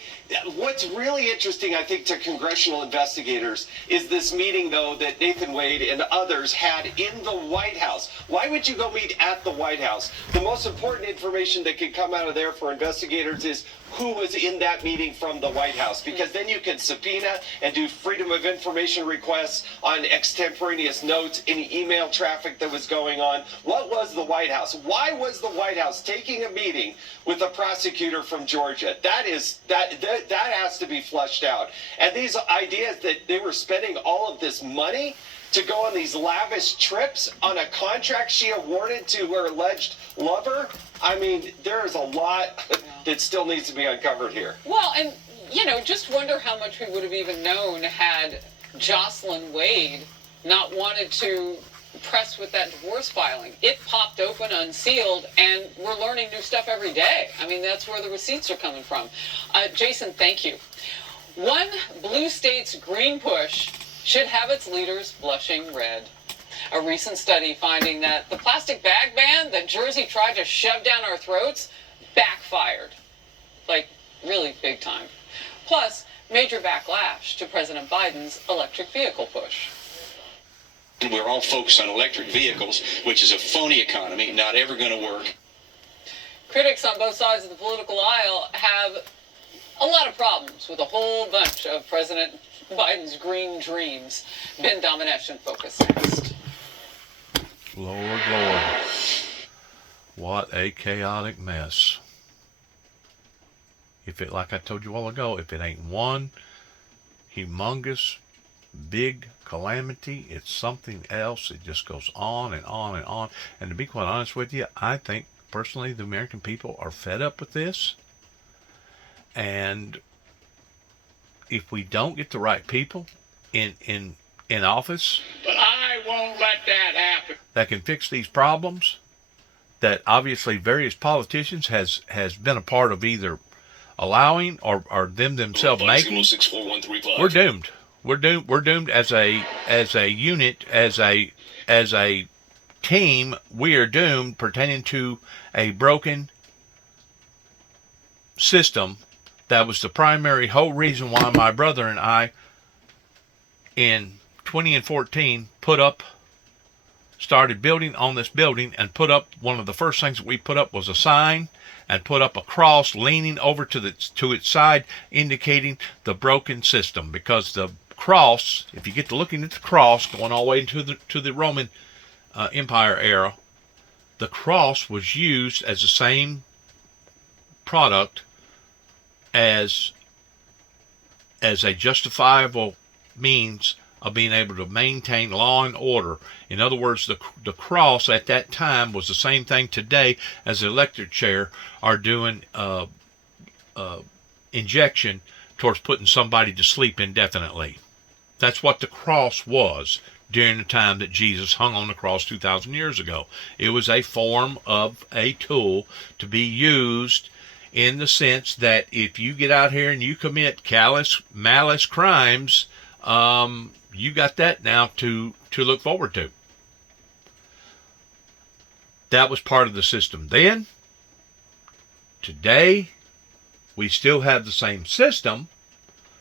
what's really interesting, I think, to congressional investigators is this meeting, though, that Nathan Wade and others had in the White House. Why would you go meet at the White House? The most important information that could come out of there for investigators is who was in that meeting from the White House, because then you can subpoena and do freedom of information requests on extemporaneous notes, any email traffic that was going on. What was the White House? Why was the White House taking a meeting with a prosecutor from Georgia? That has to be flushed out. And these ideas that they were spending all of this money to go on these lavish trips on a contract she awarded to her alleged lover. I mean, there is a lot that still needs to be uncovered here. Well, and, you know, just wonder how much we would have even known had Jocelyn Wade not wanted to press with that divorce filing. It popped open unsealed, and we're learning new stuff every day. I mean, that's where the receipts are coming from. Jason, thank you. One blue state's green push should have its leaders blushing red. A recent study finding that the plastic bag ban that Jersey tried to shove down our throats backfired. Like, really big time. Plus, major backlash to President Biden's electric vehicle push. We're all focused on electric vehicles, which is a phony economy, not ever going to work. Critics on both sides of the political aisle have a lot of problems with a whole bunch of President Biden's green dreams. Ben Domination focus next. Lord, Lord. What a chaotic mess. If it, like I told you a while ago, if it ain't one humongous big calamity, it's something else. It just goes on and on and on. And to be quite honest with you, I think personally the American people are fed up with this. And if we don't get the right people in office, but I won't let that happen, that can fix these problems, that obviously various politicians has been a part of either allowing or them themselves making, we're doomed. We're doomed as a unit, as a team. We are doomed pertaining to a broken system. That was the primary whole reason why my brother and I, in 2014, started building on this building, and put up, one of the first things that we put up was a sign, and put up a cross leaning over to its side, indicating the broken system. Because the cross, if you get to looking at the cross going all the way to the Roman Empire era, the cross was used as the same product as a justifiable means of being able to maintain law and order. In other words, the cross at that time was the same thing today as the electric chair are doing injection towards putting somebody to sleep indefinitely. That's what the cross was during the time that Jesus hung on the cross 2,000 years ago. It was a form of a tool to be used in the sense that if you get out here and you commit malice crimes, you got that now to look forward to. That was part of the system then. Today, we still have the same system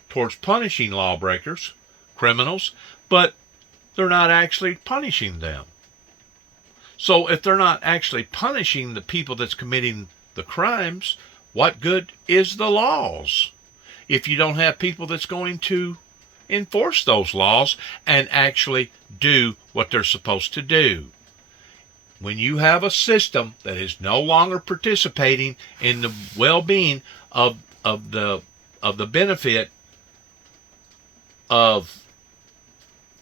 towards punishing lawbreakers, criminals, but they're not actually punishing them. So if they're not actually punishing the people that's committing the crimes, what good is the laws if you don't have people that's going to enforce those laws and actually do what they're supposed to do? When you have a system that is no longer participating in the well-being of the benefit of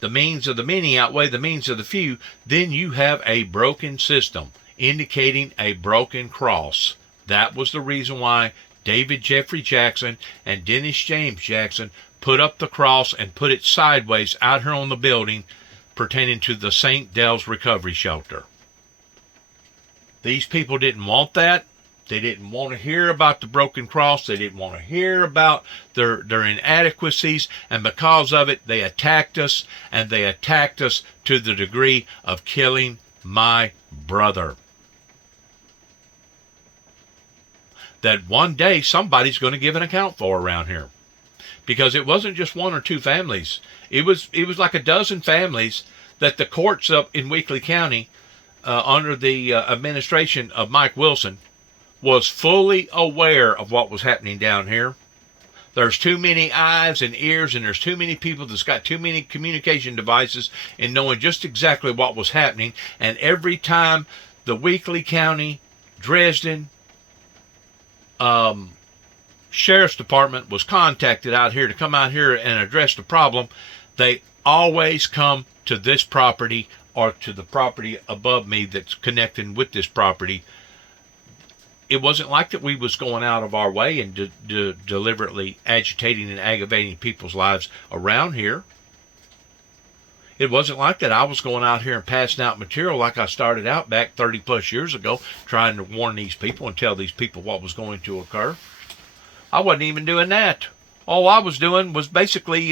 the means of the many outweigh the means of the few, then you have a broken system, indicating a broken cross. That was the reason why David Jeffrey Jackson and Dennis James Jackson put up the cross and put it sideways out here on the building pertaining to the St. Del's Recovery Shelter. These people didn't want that. They didn't want to hear about the broken cross. They didn't want to hear about their inadequacies. And because of it, they attacked us. And they attacked us to the degree of killing my brother. That one day somebody's going to give an account for around here. Because it wasn't just one or two families. It was like a dozen families that the courts up in Weakley County, under the administration of Mike Wilson, was fully aware of what was happening down here. There's too many eyes and ears, and there's too many people that's got too many communication devices in knowing just exactly what was happening. And every time the Weakley County, Dresden Sheriff's Department was contacted out here to come out here and address the problem, they always come to this property or to the property above me that's connecting with this property. It wasn't like that we was going out of our way and deliberately agitating and aggravating people's lives around here. It wasn't like that I was going out here and passing out material like I started out back 30 plus years ago, trying to warn these people and tell these people what was going to occur. I wasn't even doing that. All I was doing was basically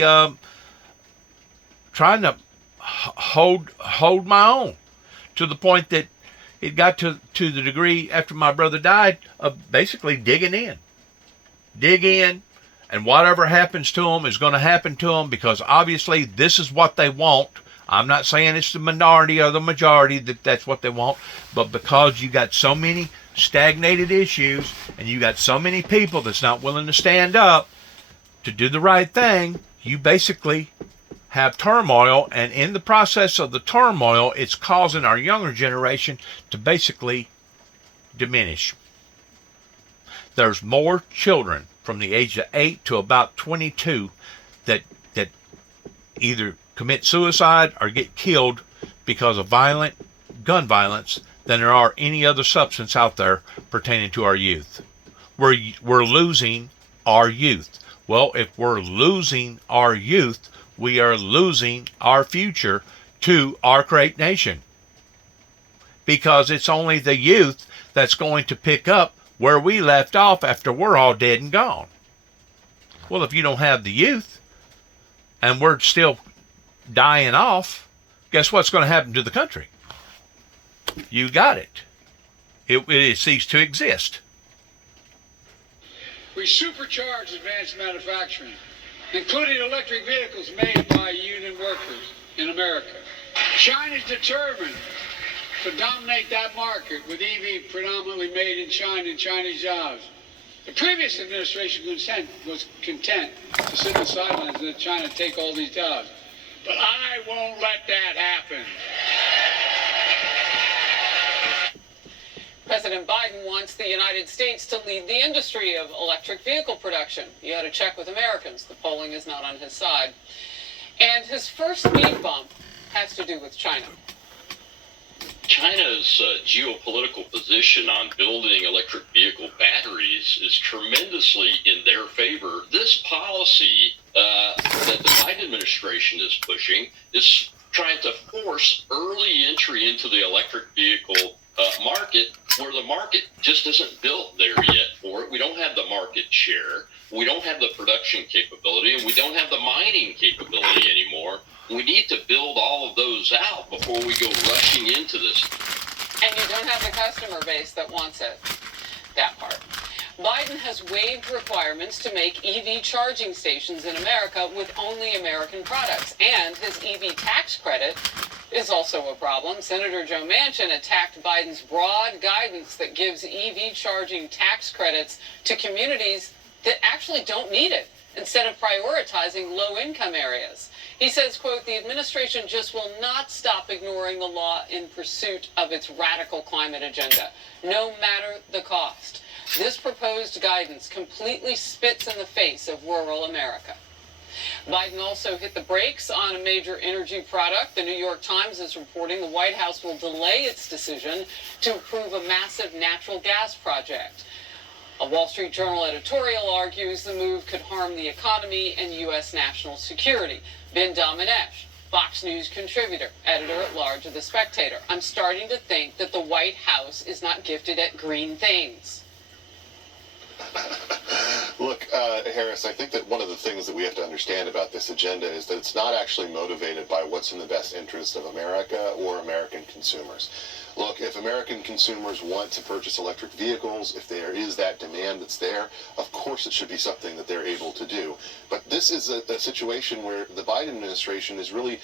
trying to hold my own, to the point that it got to the degree after my brother died of basically digging in. Dig in, and whatever happens to them is going to happen to them, because obviously this is what they want. I'm not saying it's the minority or the majority that's what they want, but because you got so many stagnated issues and you got so many people that's not willing to stand up to do the right thing, you basically have turmoil, and in the process of the turmoil, it's causing our younger generation to basically diminish. There's more children from the age of 8 to about 22 that either commit suicide or get killed because of gun violence than there are any other substance out there pertaining to our youth. We're losing our youth. Well, if we're losing our youth, we are losing our future to our great nation. Because it's only the youth that's going to pick up where we left off after we're all dead and gone. Well, if you don't have the youth and we're still dying off, guess what's going to happen to the country? You got it. It ceased to exist. We supercharged advanced manufacturing, including electric vehicles made by union workers in America. China's determined to dominate that market with EV predominantly made in China and Chinese jobs. The previous administration was content to sit on the sidelines and let China take all these jobs. But I won't let that happen. President Biden wants the United States to lead the industry of electric vehicle production. You had to check with Americans. The polling is not on his side. And his first speed bump has to do with China. China's geopolitical position on building electric vehicle batteries is tremendously in their favor. This policy that the Biden administration is pushing is trying to force early entry into the electric vehicle market, where the market just isn't built there yet for it. We don't have the market share. We don't have the production capability, and we don't have the mining capability anymore. We need to build all of those out before we go rushing into this. And you don't have the customer base that wants it. That part. Biden has waived requirements to make EV charging stations in America with only American products, and his EV tax credit is also a problem. Senator Joe Manchin attacked Biden's broad guidance that gives EV charging tax credits to communities that actually don't need it, instead of prioritizing low-income areas. He says, quote, the administration just will not stop ignoring the law in pursuit of its radical climate agenda, no matter the cost. This proposed guidance completely spits in the face of rural America. Biden also hit the brakes on a major energy product. The New York Times is reporting the White House will delay its decision to approve a massive natural gas project. A Wall Street Journal editorial argues the move could harm the economy and U.S. national security. Ben Domenech, Fox News contributor, editor-at-large of The Spectator. I'm starting to think that the White House is not gifted at green things. Look, Harris, I think that one of the things that we have to understand about this agenda is that it's not actually motivated by what's in the best interest of America or American consumers. Look, if American consumers want to purchase electric vehicles, if there is that demand that's there, of course it should be something that they're able to do. But this is a situation where the Biden administration is really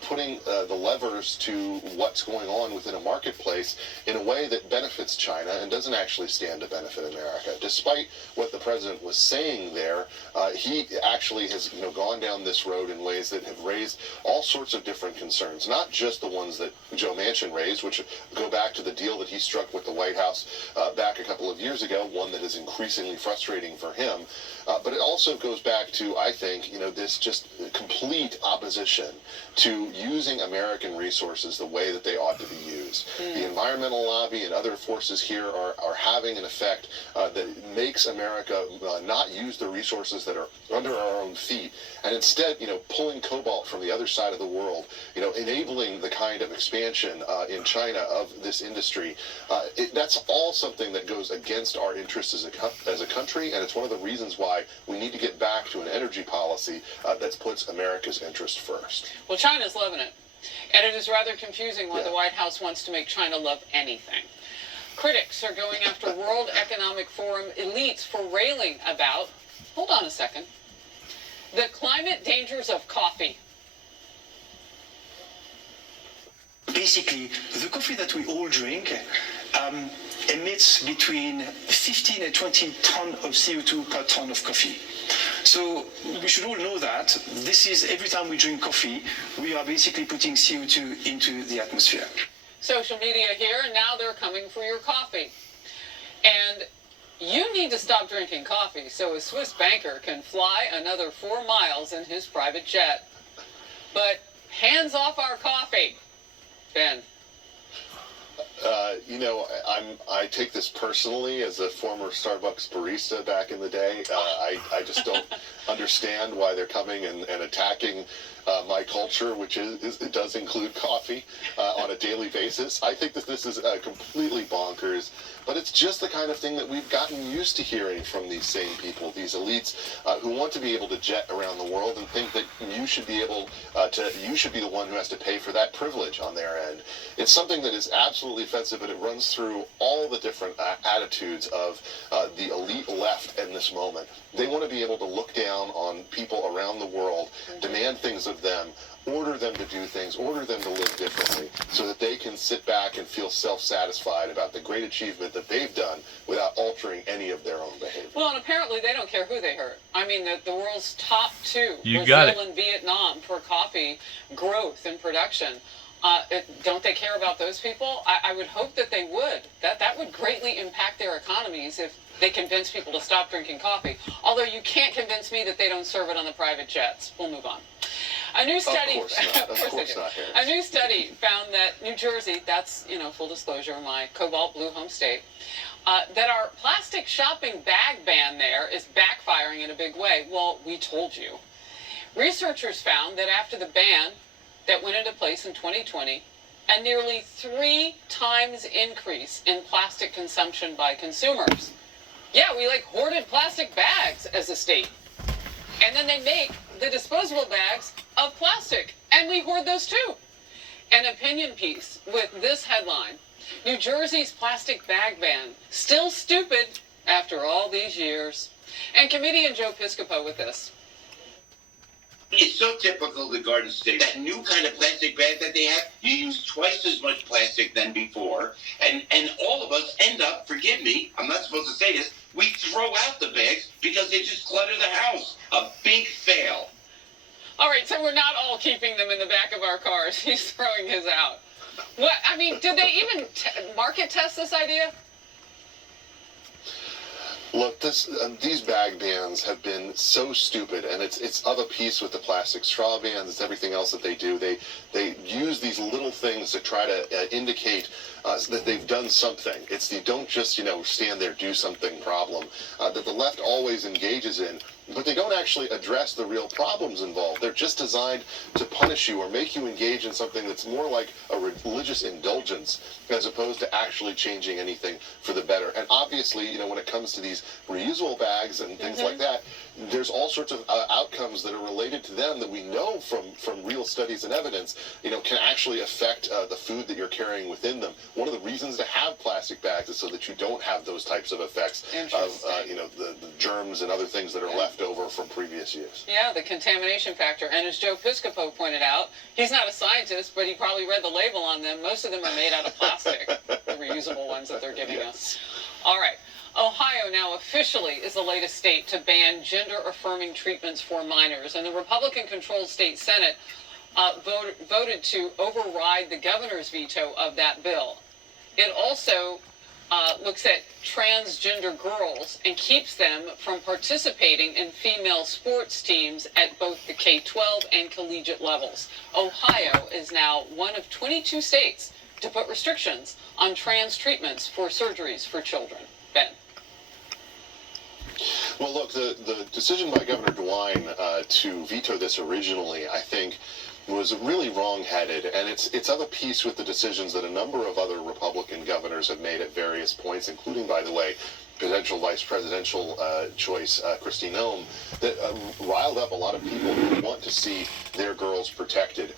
putting the levers to what's going on within a marketplace in a way that benefits China and doesn't actually stand to benefit America. Despite what the president was saying there, he actually has gone down this road in ways that have raised all sorts of different concerns, not just the ones that Joe Manchin raised, which go back to the deal that he struck with the White House back a couple of years ago, one that is increasingly frustrating for him. But it also goes back to, I think, this just complete opposition to using American resources the way that they ought to be used. The environmental lobby and other forces here are having an effect that makes America not use the resources that are under our own feet, and instead, pulling cobalt from the other side of the world, enabling the kind of expansion in China of this industry. That's all something that goes against our interests as a country, and it's one of the reasons why we need to get back to an energy policy that puts America's interest first. Well, China's loving it, and it is rather confusing why the White House wants to make China love anything. Critics are going after World Economic Forum elites for railing about, hold on a second, the climate dangers of coffee. Basically, the coffee that we all drink emits between 15 and 20 tons of CO2 per ton of coffee. So we should all know that this is every time we drink coffee, we are basically putting CO2 into the atmosphere. Social media here, and now they're coming for your coffee. And you need to stop drinking coffee so a Swiss banker can fly another 4 miles in his private jet. But hands off our coffee. Ben. I take this personally as a former Starbucks barista back in the day. I just don't understand why they're coming and attacking my culture, which it does include coffee on a daily basis. I think that this is completely bonkers, but it's just the kind of thing that we've gotten used to hearing from these same people, these elites who want to be able to jet around the world and think that you should be able you should be the one who has to pay for that privilege on their end. It's something that is absolutely offensive, but it runs through all the different attitudes of the elite left in this moment. They want to be able to look down on people around the world, demand things of them, order them to do things, order them to live differently, so that they can sit back and feel self-satisfied about the great achievement that they've done without altering any of their own behavior. Well, and apparently they don't care who they hurt. I mean, the world's top two, You Brazil got it. and Vietnam, for coffee growth and production. Don't they care about those people? I would hope that they would. That would greatly impact their economies if they convince people to stop drinking coffee. Although you can't convince me that they don't serve it on the private jets. We'll move on. A new study, a new study found that New Jersey, that's, full disclosure, my cobalt blue home state, that our plastic shopping bag ban there is backfiring in a big way. Well, we told you. Researchers found that after the ban that went into place in 2020, a nearly 3 times increase in plastic consumption by consumers. Yeah, we hoarded plastic bags as a state. And then they make the disposable bags of plastic, and we hoard those too. An opinion piece with this headline: New Jersey's plastic bag ban, still stupid after all these years. And comedian Joe Piscopo with this. It's so typical of the Garden State. That new kind of plastic bag that they have, you use twice as much plastic than before. And all of us end up, forgive me, I'm not supposed to say this, we throw out the bags because they just clutter the house. A big fail. All right, so we're not all keeping them in the back of our cars. He's throwing his out. What? I mean, did they even market test this idea? Look, these bag bans have been so stupid, and it's of a piece with the plastic straw bans. It's everything else that they do. They use these little things to try to indicate that they've done something. It's the don't just stand there, do something problem that the left always engages in. But they don't actually address the real problems involved. They're just designed to punish you or make you engage in something that's more like a religious indulgence as opposed to actually changing anything for the better. And obviously, when it comes to these reusable bags and things like that, there's all sorts of outcomes that are related to them that we know from real studies and evidence, can actually affect the food that you're carrying within them. One of the reasons to have plastic bags is so that you don't have those types of effects of, the germs and other things that are left over from previous use. Yeah, the contamination factor. And as Joe Piscopo pointed out, he's not a scientist, but he probably read the label on them. Most of them are made out of plastic, the reusable ones that they're giving us. All right. Ohio now officially is the latest state to ban gender-affirming treatments for minors. And the Republican-controlled state Senate voted to override the governor's veto of that bill. It also looks at transgender girls and keeps them from participating in female sports teams at both the K-12 and collegiate levels. Ohio is now one of 22 states to put restrictions on trans treatments for surgeries for children. Ben. Well, look, the decision by Governor DeWine to veto this originally, I think, was really wrong-headed, and it's of a piece with the decisions that a number of other Republican governors have made at various points, including, by the way, potential vice presidential choice, Kristi Noem, that riled up a lot of people who want to see their girls protected.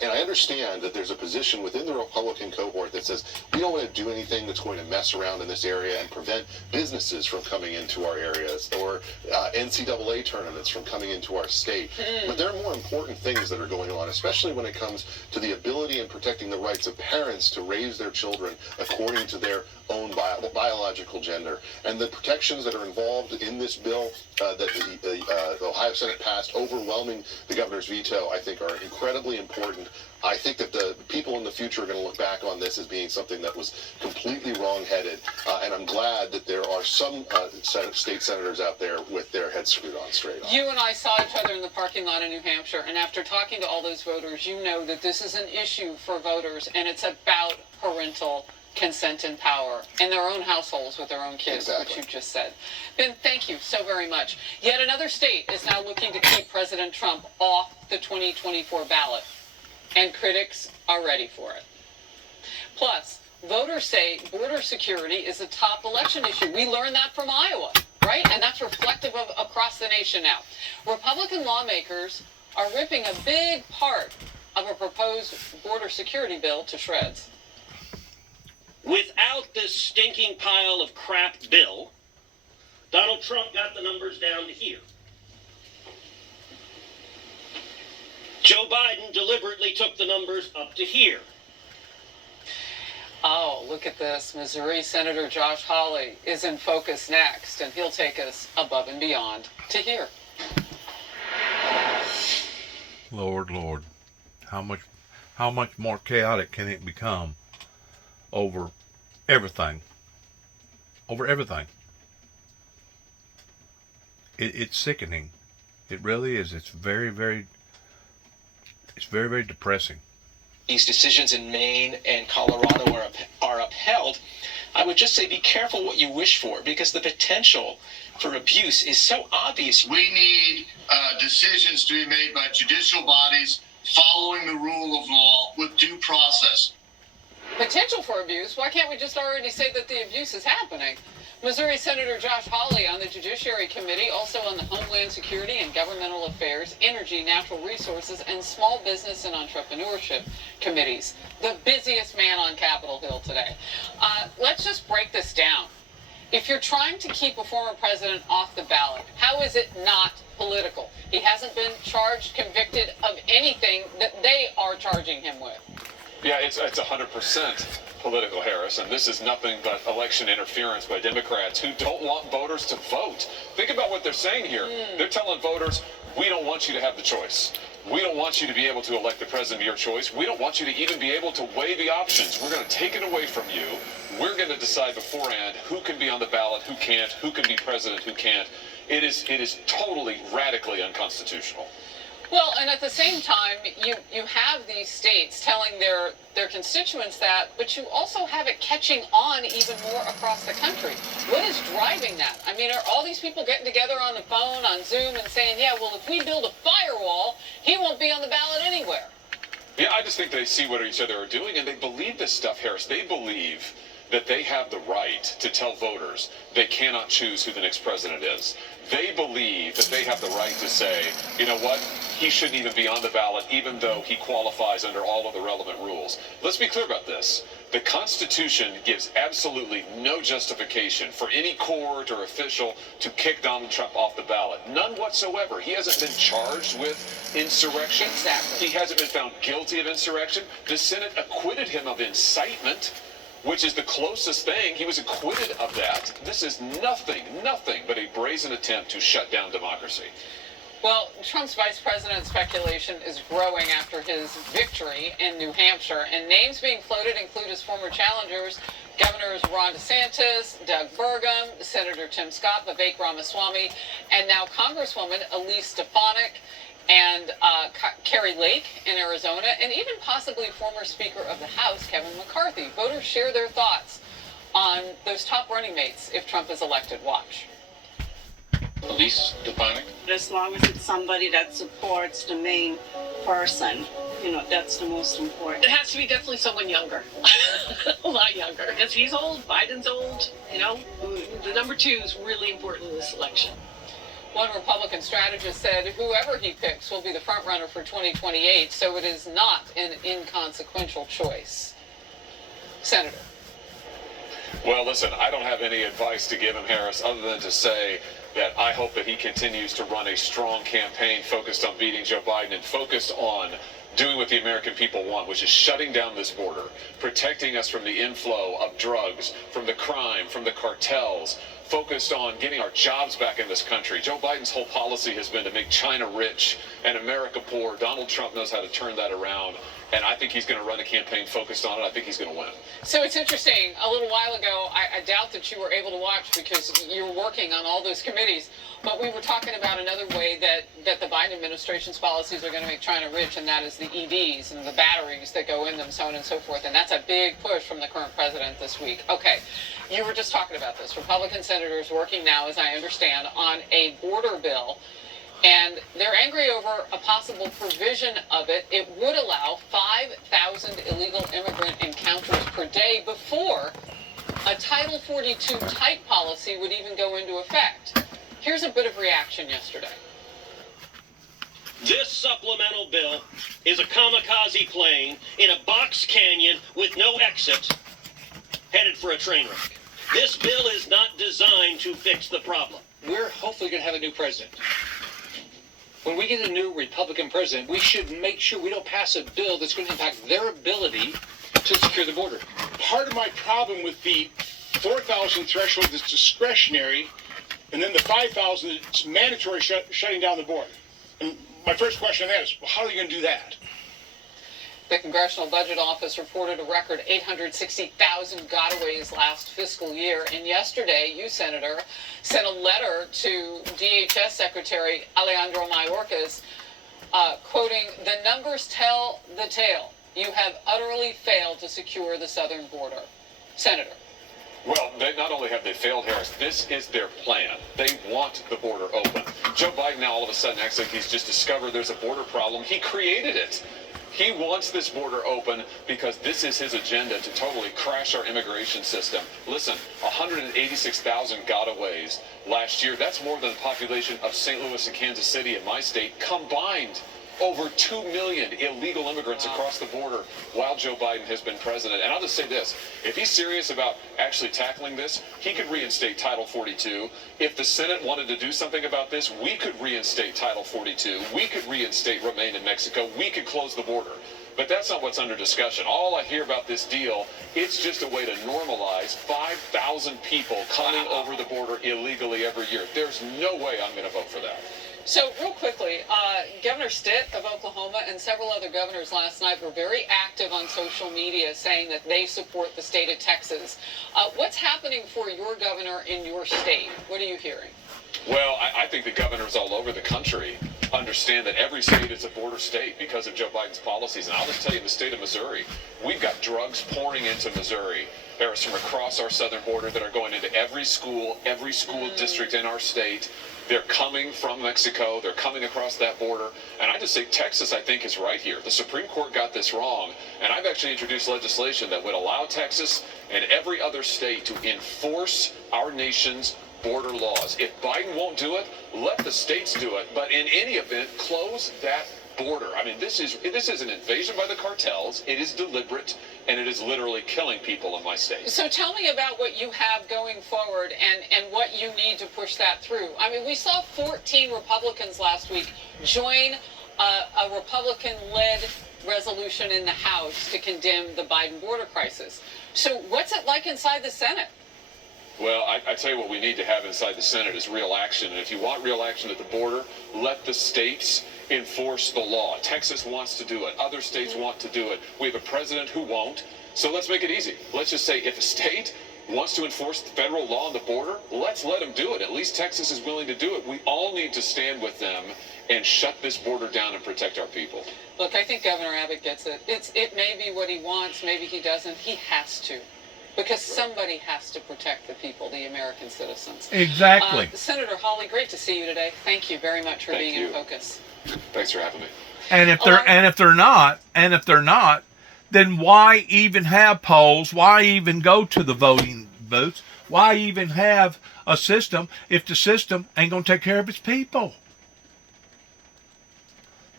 And I understand that there's a position within the Republican cohort that says we don't want to do anything that's going to mess around in this area and prevent businesses from coming into our areas or NCAA tournaments from coming into our state. But there are more important things that are going on, especially when it comes to the ability and protecting the rights of parents to raise their children according to their own biological gender. And the protections that are involved in this bill that the Ohio Senate passed, overwhelming the governor's veto, I think are incredibly important. I think that the people in the future are going to look back on this as being something that was completely wrong-headed, and I'm glad that there are some state senators out there with their heads screwed on straight on. You and I saw each other in the parking lot in New Hampshire, and after talking to all those voters, you know that this is an issue for voters, and it's about parental consent and power in their own households with their own kids, which you just said. Ben, thank you so very much. Yet another state is now looking to keep President Trump off the 2024 ballot, and critics are ready for it. Plus, voters say border security is a top election issue. We learned that from Iowa, right? And that's reflective of across the nation now. Republican lawmakers are ripping a big part of a proposed border security bill to shreds. Without this stinking pile of crap bill, Donald Trump got the numbers down to here. Joe Biden deliberately took the numbers up to here. Oh, look at this. Missouri Senator Josh Hawley is in focus next, and he'll take us above and beyond to here. Lord, how much more chaotic can it become over everything? Over everything. It's sickening. It really is. It's very, very depressing. These decisions in Maine and Colorado are upheld, I would just say be careful what you wish for, because the potential for abuse is so obvious. We need decisions to be made by judicial bodies following the rule of law with due process. Potential for abuse? Why can't we just already say that the abuse is happening? Missouri Senator Josh Hawley on the Judiciary Committee, also on the Homeland Security and Governmental Affairs, Energy, Natural Resources, and Small Business and Entrepreneurship Committees. The busiest man on Capitol Hill today. Let's just break this down. If you're trying to keep a former president off the ballot, how is it not political? He hasn't been charged, convicted of anything that they are charging him with. Yeah, it's 100% political, Harris, and this is nothing but election interference by Democrats who don't want voters to vote. Think about what they're saying here. They're telling voters, we don't want you to have the choice. We don't want you to be able to elect the president of your choice. We don't want you to even be able to weigh the options. We're going to take it away from you. We're going to decide beforehand who can be on the ballot, who can't, who can be president, who can't. It is totally, radically unconstitutional. Well, and at the same time, you have these states telling their constituents that, but you also have it catching on even more across the country. What is driving that? I mean, are all these people getting together on the phone, on Zoom, and saying, yeah, well, if we build a firewall, he won't be on the ballot anywhere? Yeah, I just think they see what each other are doing, and they believe this stuff, Harris. They believe that they have the right to tell voters they cannot choose who the next president is. They believe that they have the right to say, you know what, he shouldn't even be on the ballot, even though he qualifies under all of the relevant rules. Let's be clear about this. The Constitution gives absolutely no justification for any court or official to kick Donald Trump off the ballot. None whatsoever. He hasn't been charged with insurrection. Exactly. He hasn't been found guilty of insurrection. The Senate acquitted him of incitement, which is the closest thing. He was acquitted of that. This is nothing but a brazen attempt to shut down democracy. Well, Trump's vice president speculation is growing after his victory in New Hampshire, and names being floated include his former challengers, Governors Ron DeSantis, Doug Burgum, Senator Tim Scott, Vivek Ramaswamy, and now Congresswoman Elise Stefanik and Carrie Lake in Arizona, and even possibly former Speaker of the House, Kevin McCarthy. Voters share their thoughts on those top running mates if Trump is elected. Watch. Elise Stefanik? As long as it's somebody that supports the main person, that's the most important. It has to be definitely someone younger. A lot younger. Because he's old, Biden's old, The number 2 is really important in this election. One Republican strategist said whoever he picks will be the front runner for 2028, so it is not an inconsequential choice. Senator. Well, listen, I don't have any advice to give him, Harris, other than to say that I hope that he continues to run a strong campaign focused on beating Joe Biden and focused on doing what the American people want, which is shutting down this border, protecting us from the inflow of drugs, from the crime, from the cartels, focused on getting our jobs back in this country. Joe Biden's whole policy has been to make China rich and America poor. Donald Trump knows how to turn that around, and I think he's going to run a campaign focused on it. I think he's going to win. So it's interesting. A little while ago, I doubt that you were able to watch because you're working on all those committees, but we were talking about another way that the Biden administration's policies are going to make China rich, and that is the EVs and the batteries that go in them, so on and so forth. And that's a big push from the current president this week. Okay, you were just talking about this. Republican senators working now, as I understand, on a border bill. And they're angry over a possible provision of it. It would allow 5,000 illegal immigrant encounters per day before a Title 42 type policy would even go into effect. Here's a bit of reaction yesterday. This supplemental bill is a kamikaze plane in a box canyon with no exit, headed for a train wreck. This bill is not designed to fix the problem. We're hopefully going to have a new president. When we get a new Republican president, we should make sure we don't pass a bill that's going to impact their ability to secure the border. Part of my problem with the 4,000 threshold that's discretionary, and then the 5,000 that's mandatory shutting down the border. And my first question on that is, well, how are you going to do that? The Congressional Budget Office reported a record 860,000 gotaways last fiscal year. And yesterday, you, Senator, sent a letter to DHS Secretary Alejandro Mayorkas, quoting, "The numbers tell the tale. You have utterly failed to secure the southern border." Senator. Well, not only have they failed, Harris, this is their plan. They want the border open. Joe Biden now all of a sudden acts like he's just discovered there's a border problem. He created it. He wants this border open because this is his agenda to totally crash our immigration system. Listen, 186,000 gotaways last year. That's more than the population of St. Louis and Kansas City in my state combined. over 2 million illegal immigrants across the border while Joe Biden has been president. And I'll just say this, if he's serious about actually tackling this, he could reinstate Title 42. If the Senate wanted to do something about this, we could reinstate Title 42. We could reinstate Remain in Mexico. We could close the border. But that's not what's under discussion. All I hear about this deal, it's just a way to normalize 5,000 people coming over the border illegally every year. There's no way I'm going to vote for that. So real quickly, Governor Stitt of Oklahoma and several other governors last night were very active on social media saying that they support the state of Texas. What's happening for your governor in your state? What are you hearing? Well, I think the governors all over the country understand that every state is a border state because of Joe Biden's policies. And I'll just tell you, in the state of Missouri, we've got drugs pouring into Missouri. There's from across our southern border that are going into every school district in our state. They're coming from Mexico. They're coming across that border. And I just say Texas, I think, is right here. The Supreme Court got this wrong. And I've actually introduced legislation that would allow Texas and every other state to enforce our nation's border laws. If Biden won't do it, let the states do it. But in any event, close that border. I mean, this is an invasion by the cartels. It is deliberate, and it is literally killing people in my state. So tell me about what you have going forward and what you need to push that through. I mean, we saw 14 Republicans last week join a Republican-led resolution in the House to condemn the Biden border crisis. So what's it like inside the Senate? Well, I tell you what we need to have inside the Senate is real action. And if you want real action at the border, let the states enforce the law. Texas wants to do it. Other states want to do it. We have a president who won't. So let's make it easy. Let's just say if a state wants to enforce the federal law on the border, let's let them do it. At least Texas is willing to do it. We all need to stand with them and shut this border down and protect our people. Look, I think Governor Abbott gets it. It may be what he wants. Maybe he doesn't. He has to. Because somebody has to protect the people, the American citizens. Exactly. Senator Hawley, great to see you today. Thank you very much for being in focus. Thanks for having me. And if they're not, then why even have polls? Why even go to the voting booths? Why even have a system if the system ain't going to take care of its people?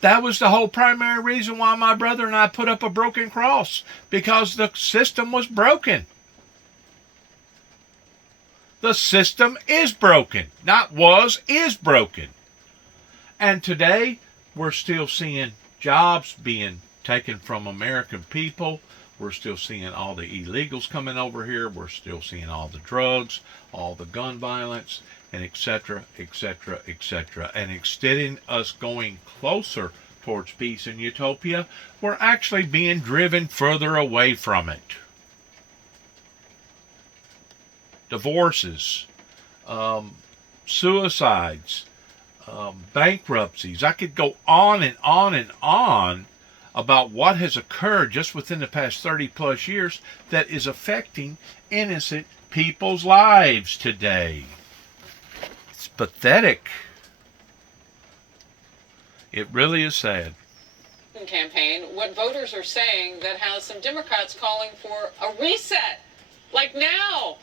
That was the whole primary reason why my brother and I put up a broken cross, because the system was broken. The system is broken. Not was, is broken. And today, we're still seeing jobs being taken from American people. We're still seeing all the illegals coming over here. We're still seeing all the drugs, all the gun violence, and etc., etc., etc. And instead of us going closer towards peace and utopia, we're actually being driven further away from it. Divorces, suicides, bankruptcies. I could go on and on and on about what has occurred just within the past 30 plus years that is affecting innocent people's lives today. It's pathetic. It really is sad. Campaign, what voters are saying that has some Democrats calling for a reset, like now.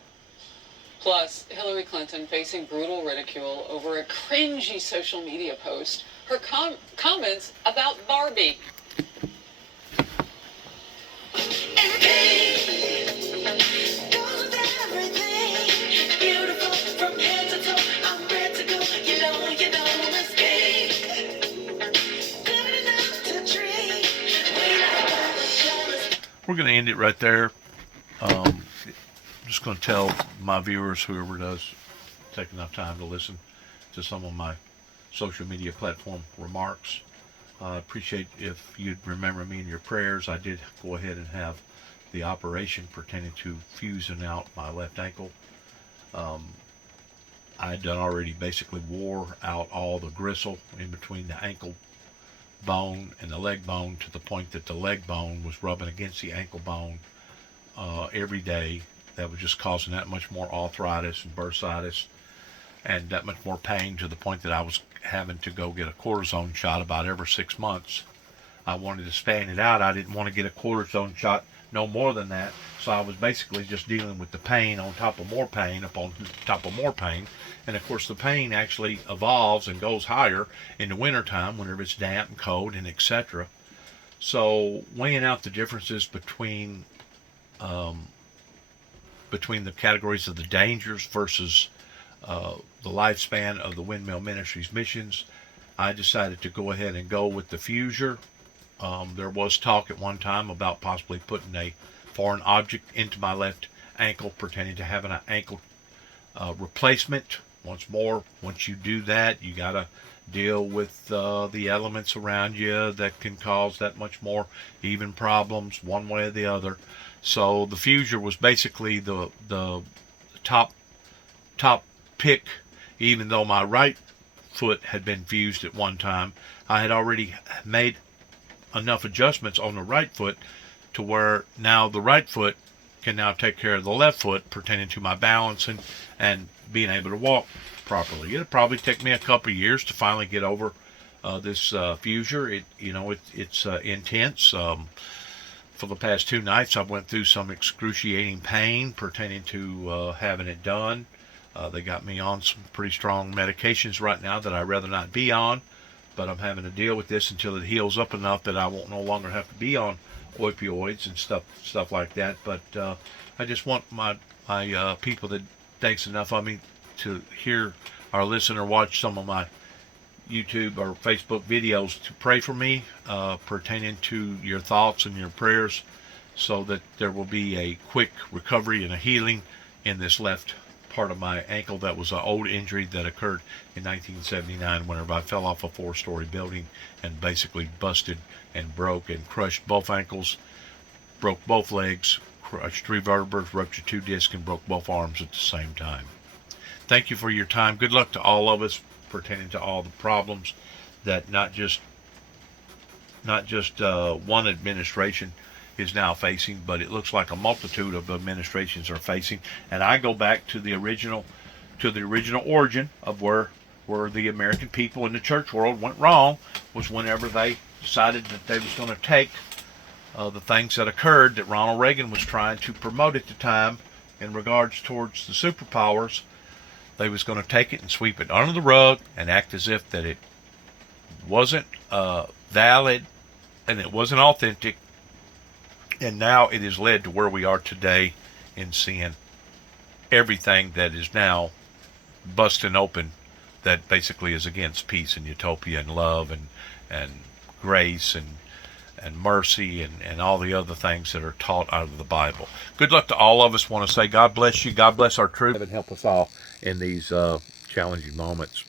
Plus, Hillary Clinton facing brutal ridicule over a cringy social media post. Her comments about Barbie. We're going to end it right there. Just going to tell my viewers, whoever does take enough time to listen to some of my social media platform remarks, I appreciate if you'd remember me in your prayers. I did go ahead and have the operation pertaining to fusing out my left ankle. I had done already basically wore out all the gristle in between the ankle bone and the leg bone, to the point that the leg bone was rubbing against the ankle bone every day. That was just causing that much more arthritis and bursitis and that much more pain, to the point that I was having to go get a cortisone shot about every 6 months. I wanted to span it out. I didn't want to get a cortisone shot no more than that. So I was basically just dealing with the pain on top of more pain upon top of more pain. And of course the pain actually evolves and goes higher in the wintertime whenever it's damp and cold and etc. So weighing out the differences between the categories of the dangers versus the lifespan of the Windmill Ministries missions, I decided to go ahead and go with the Fuser. There was talk at one time about possibly putting a foreign object into my left ankle pertaining to having an ankle replacement. Once you do that, you got to deal with the elements around you that can cause that much more even problems one way or the other. So the Fuser was basically the top pick, even though my right foot had been fused at one time. I had already made enough adjustments on the right foot to where now the right foot can now take care of the left foot pertaining to my balance and being able to walk properly. It'll probably take me a couple of years to finally get over this Fuser. It's intense. For the past 2 nights, I went through some excruciating pain pertaining to having it done. They got me on some pretty strong medications right now that I'd rather not be on, but I'm having to deal with this until it heals up enough that I won't no longer have to be on opioids and stuff like that. But I just want my people that thinks enough of me to hear or listen or watch some of my YouTube or Facebook videos to pray for me pertaining to your thoughts and your prayers, so that there will be a quick recovery and a healing in this left part of my ankle. That was an old injury that occurred in 1979 whenever I fell off a 4-story building and basically busted and broke and crushed both ankles, broke both legs, crushed 3 vertebrae, ruptured 2 discs, and broke both arms at the same time. Thank you for your time. Good luck to all of us pertaining to all the problems that not just one administration is now facing, but it looks like a multitude of administrations are facing. And I go back to the original origin of where the American people in the church world went wrong, was whenever they decided that they was going to take the things that occurred that Ronald Reagan was trying to promote at the time in regards towards the superpowers. They was going to take it and sweep it under the rug and act as if that it wasn't valid and it wasn't authentic. And now it has led to where we are today in seeing everything that is now busting open that basically is against peace and utopia and love and grace and mercy and all the other things that are taught out of the Bible. Good luck to all of us. Want to say God bless you. God bless our troops and help us all in these challenging moments.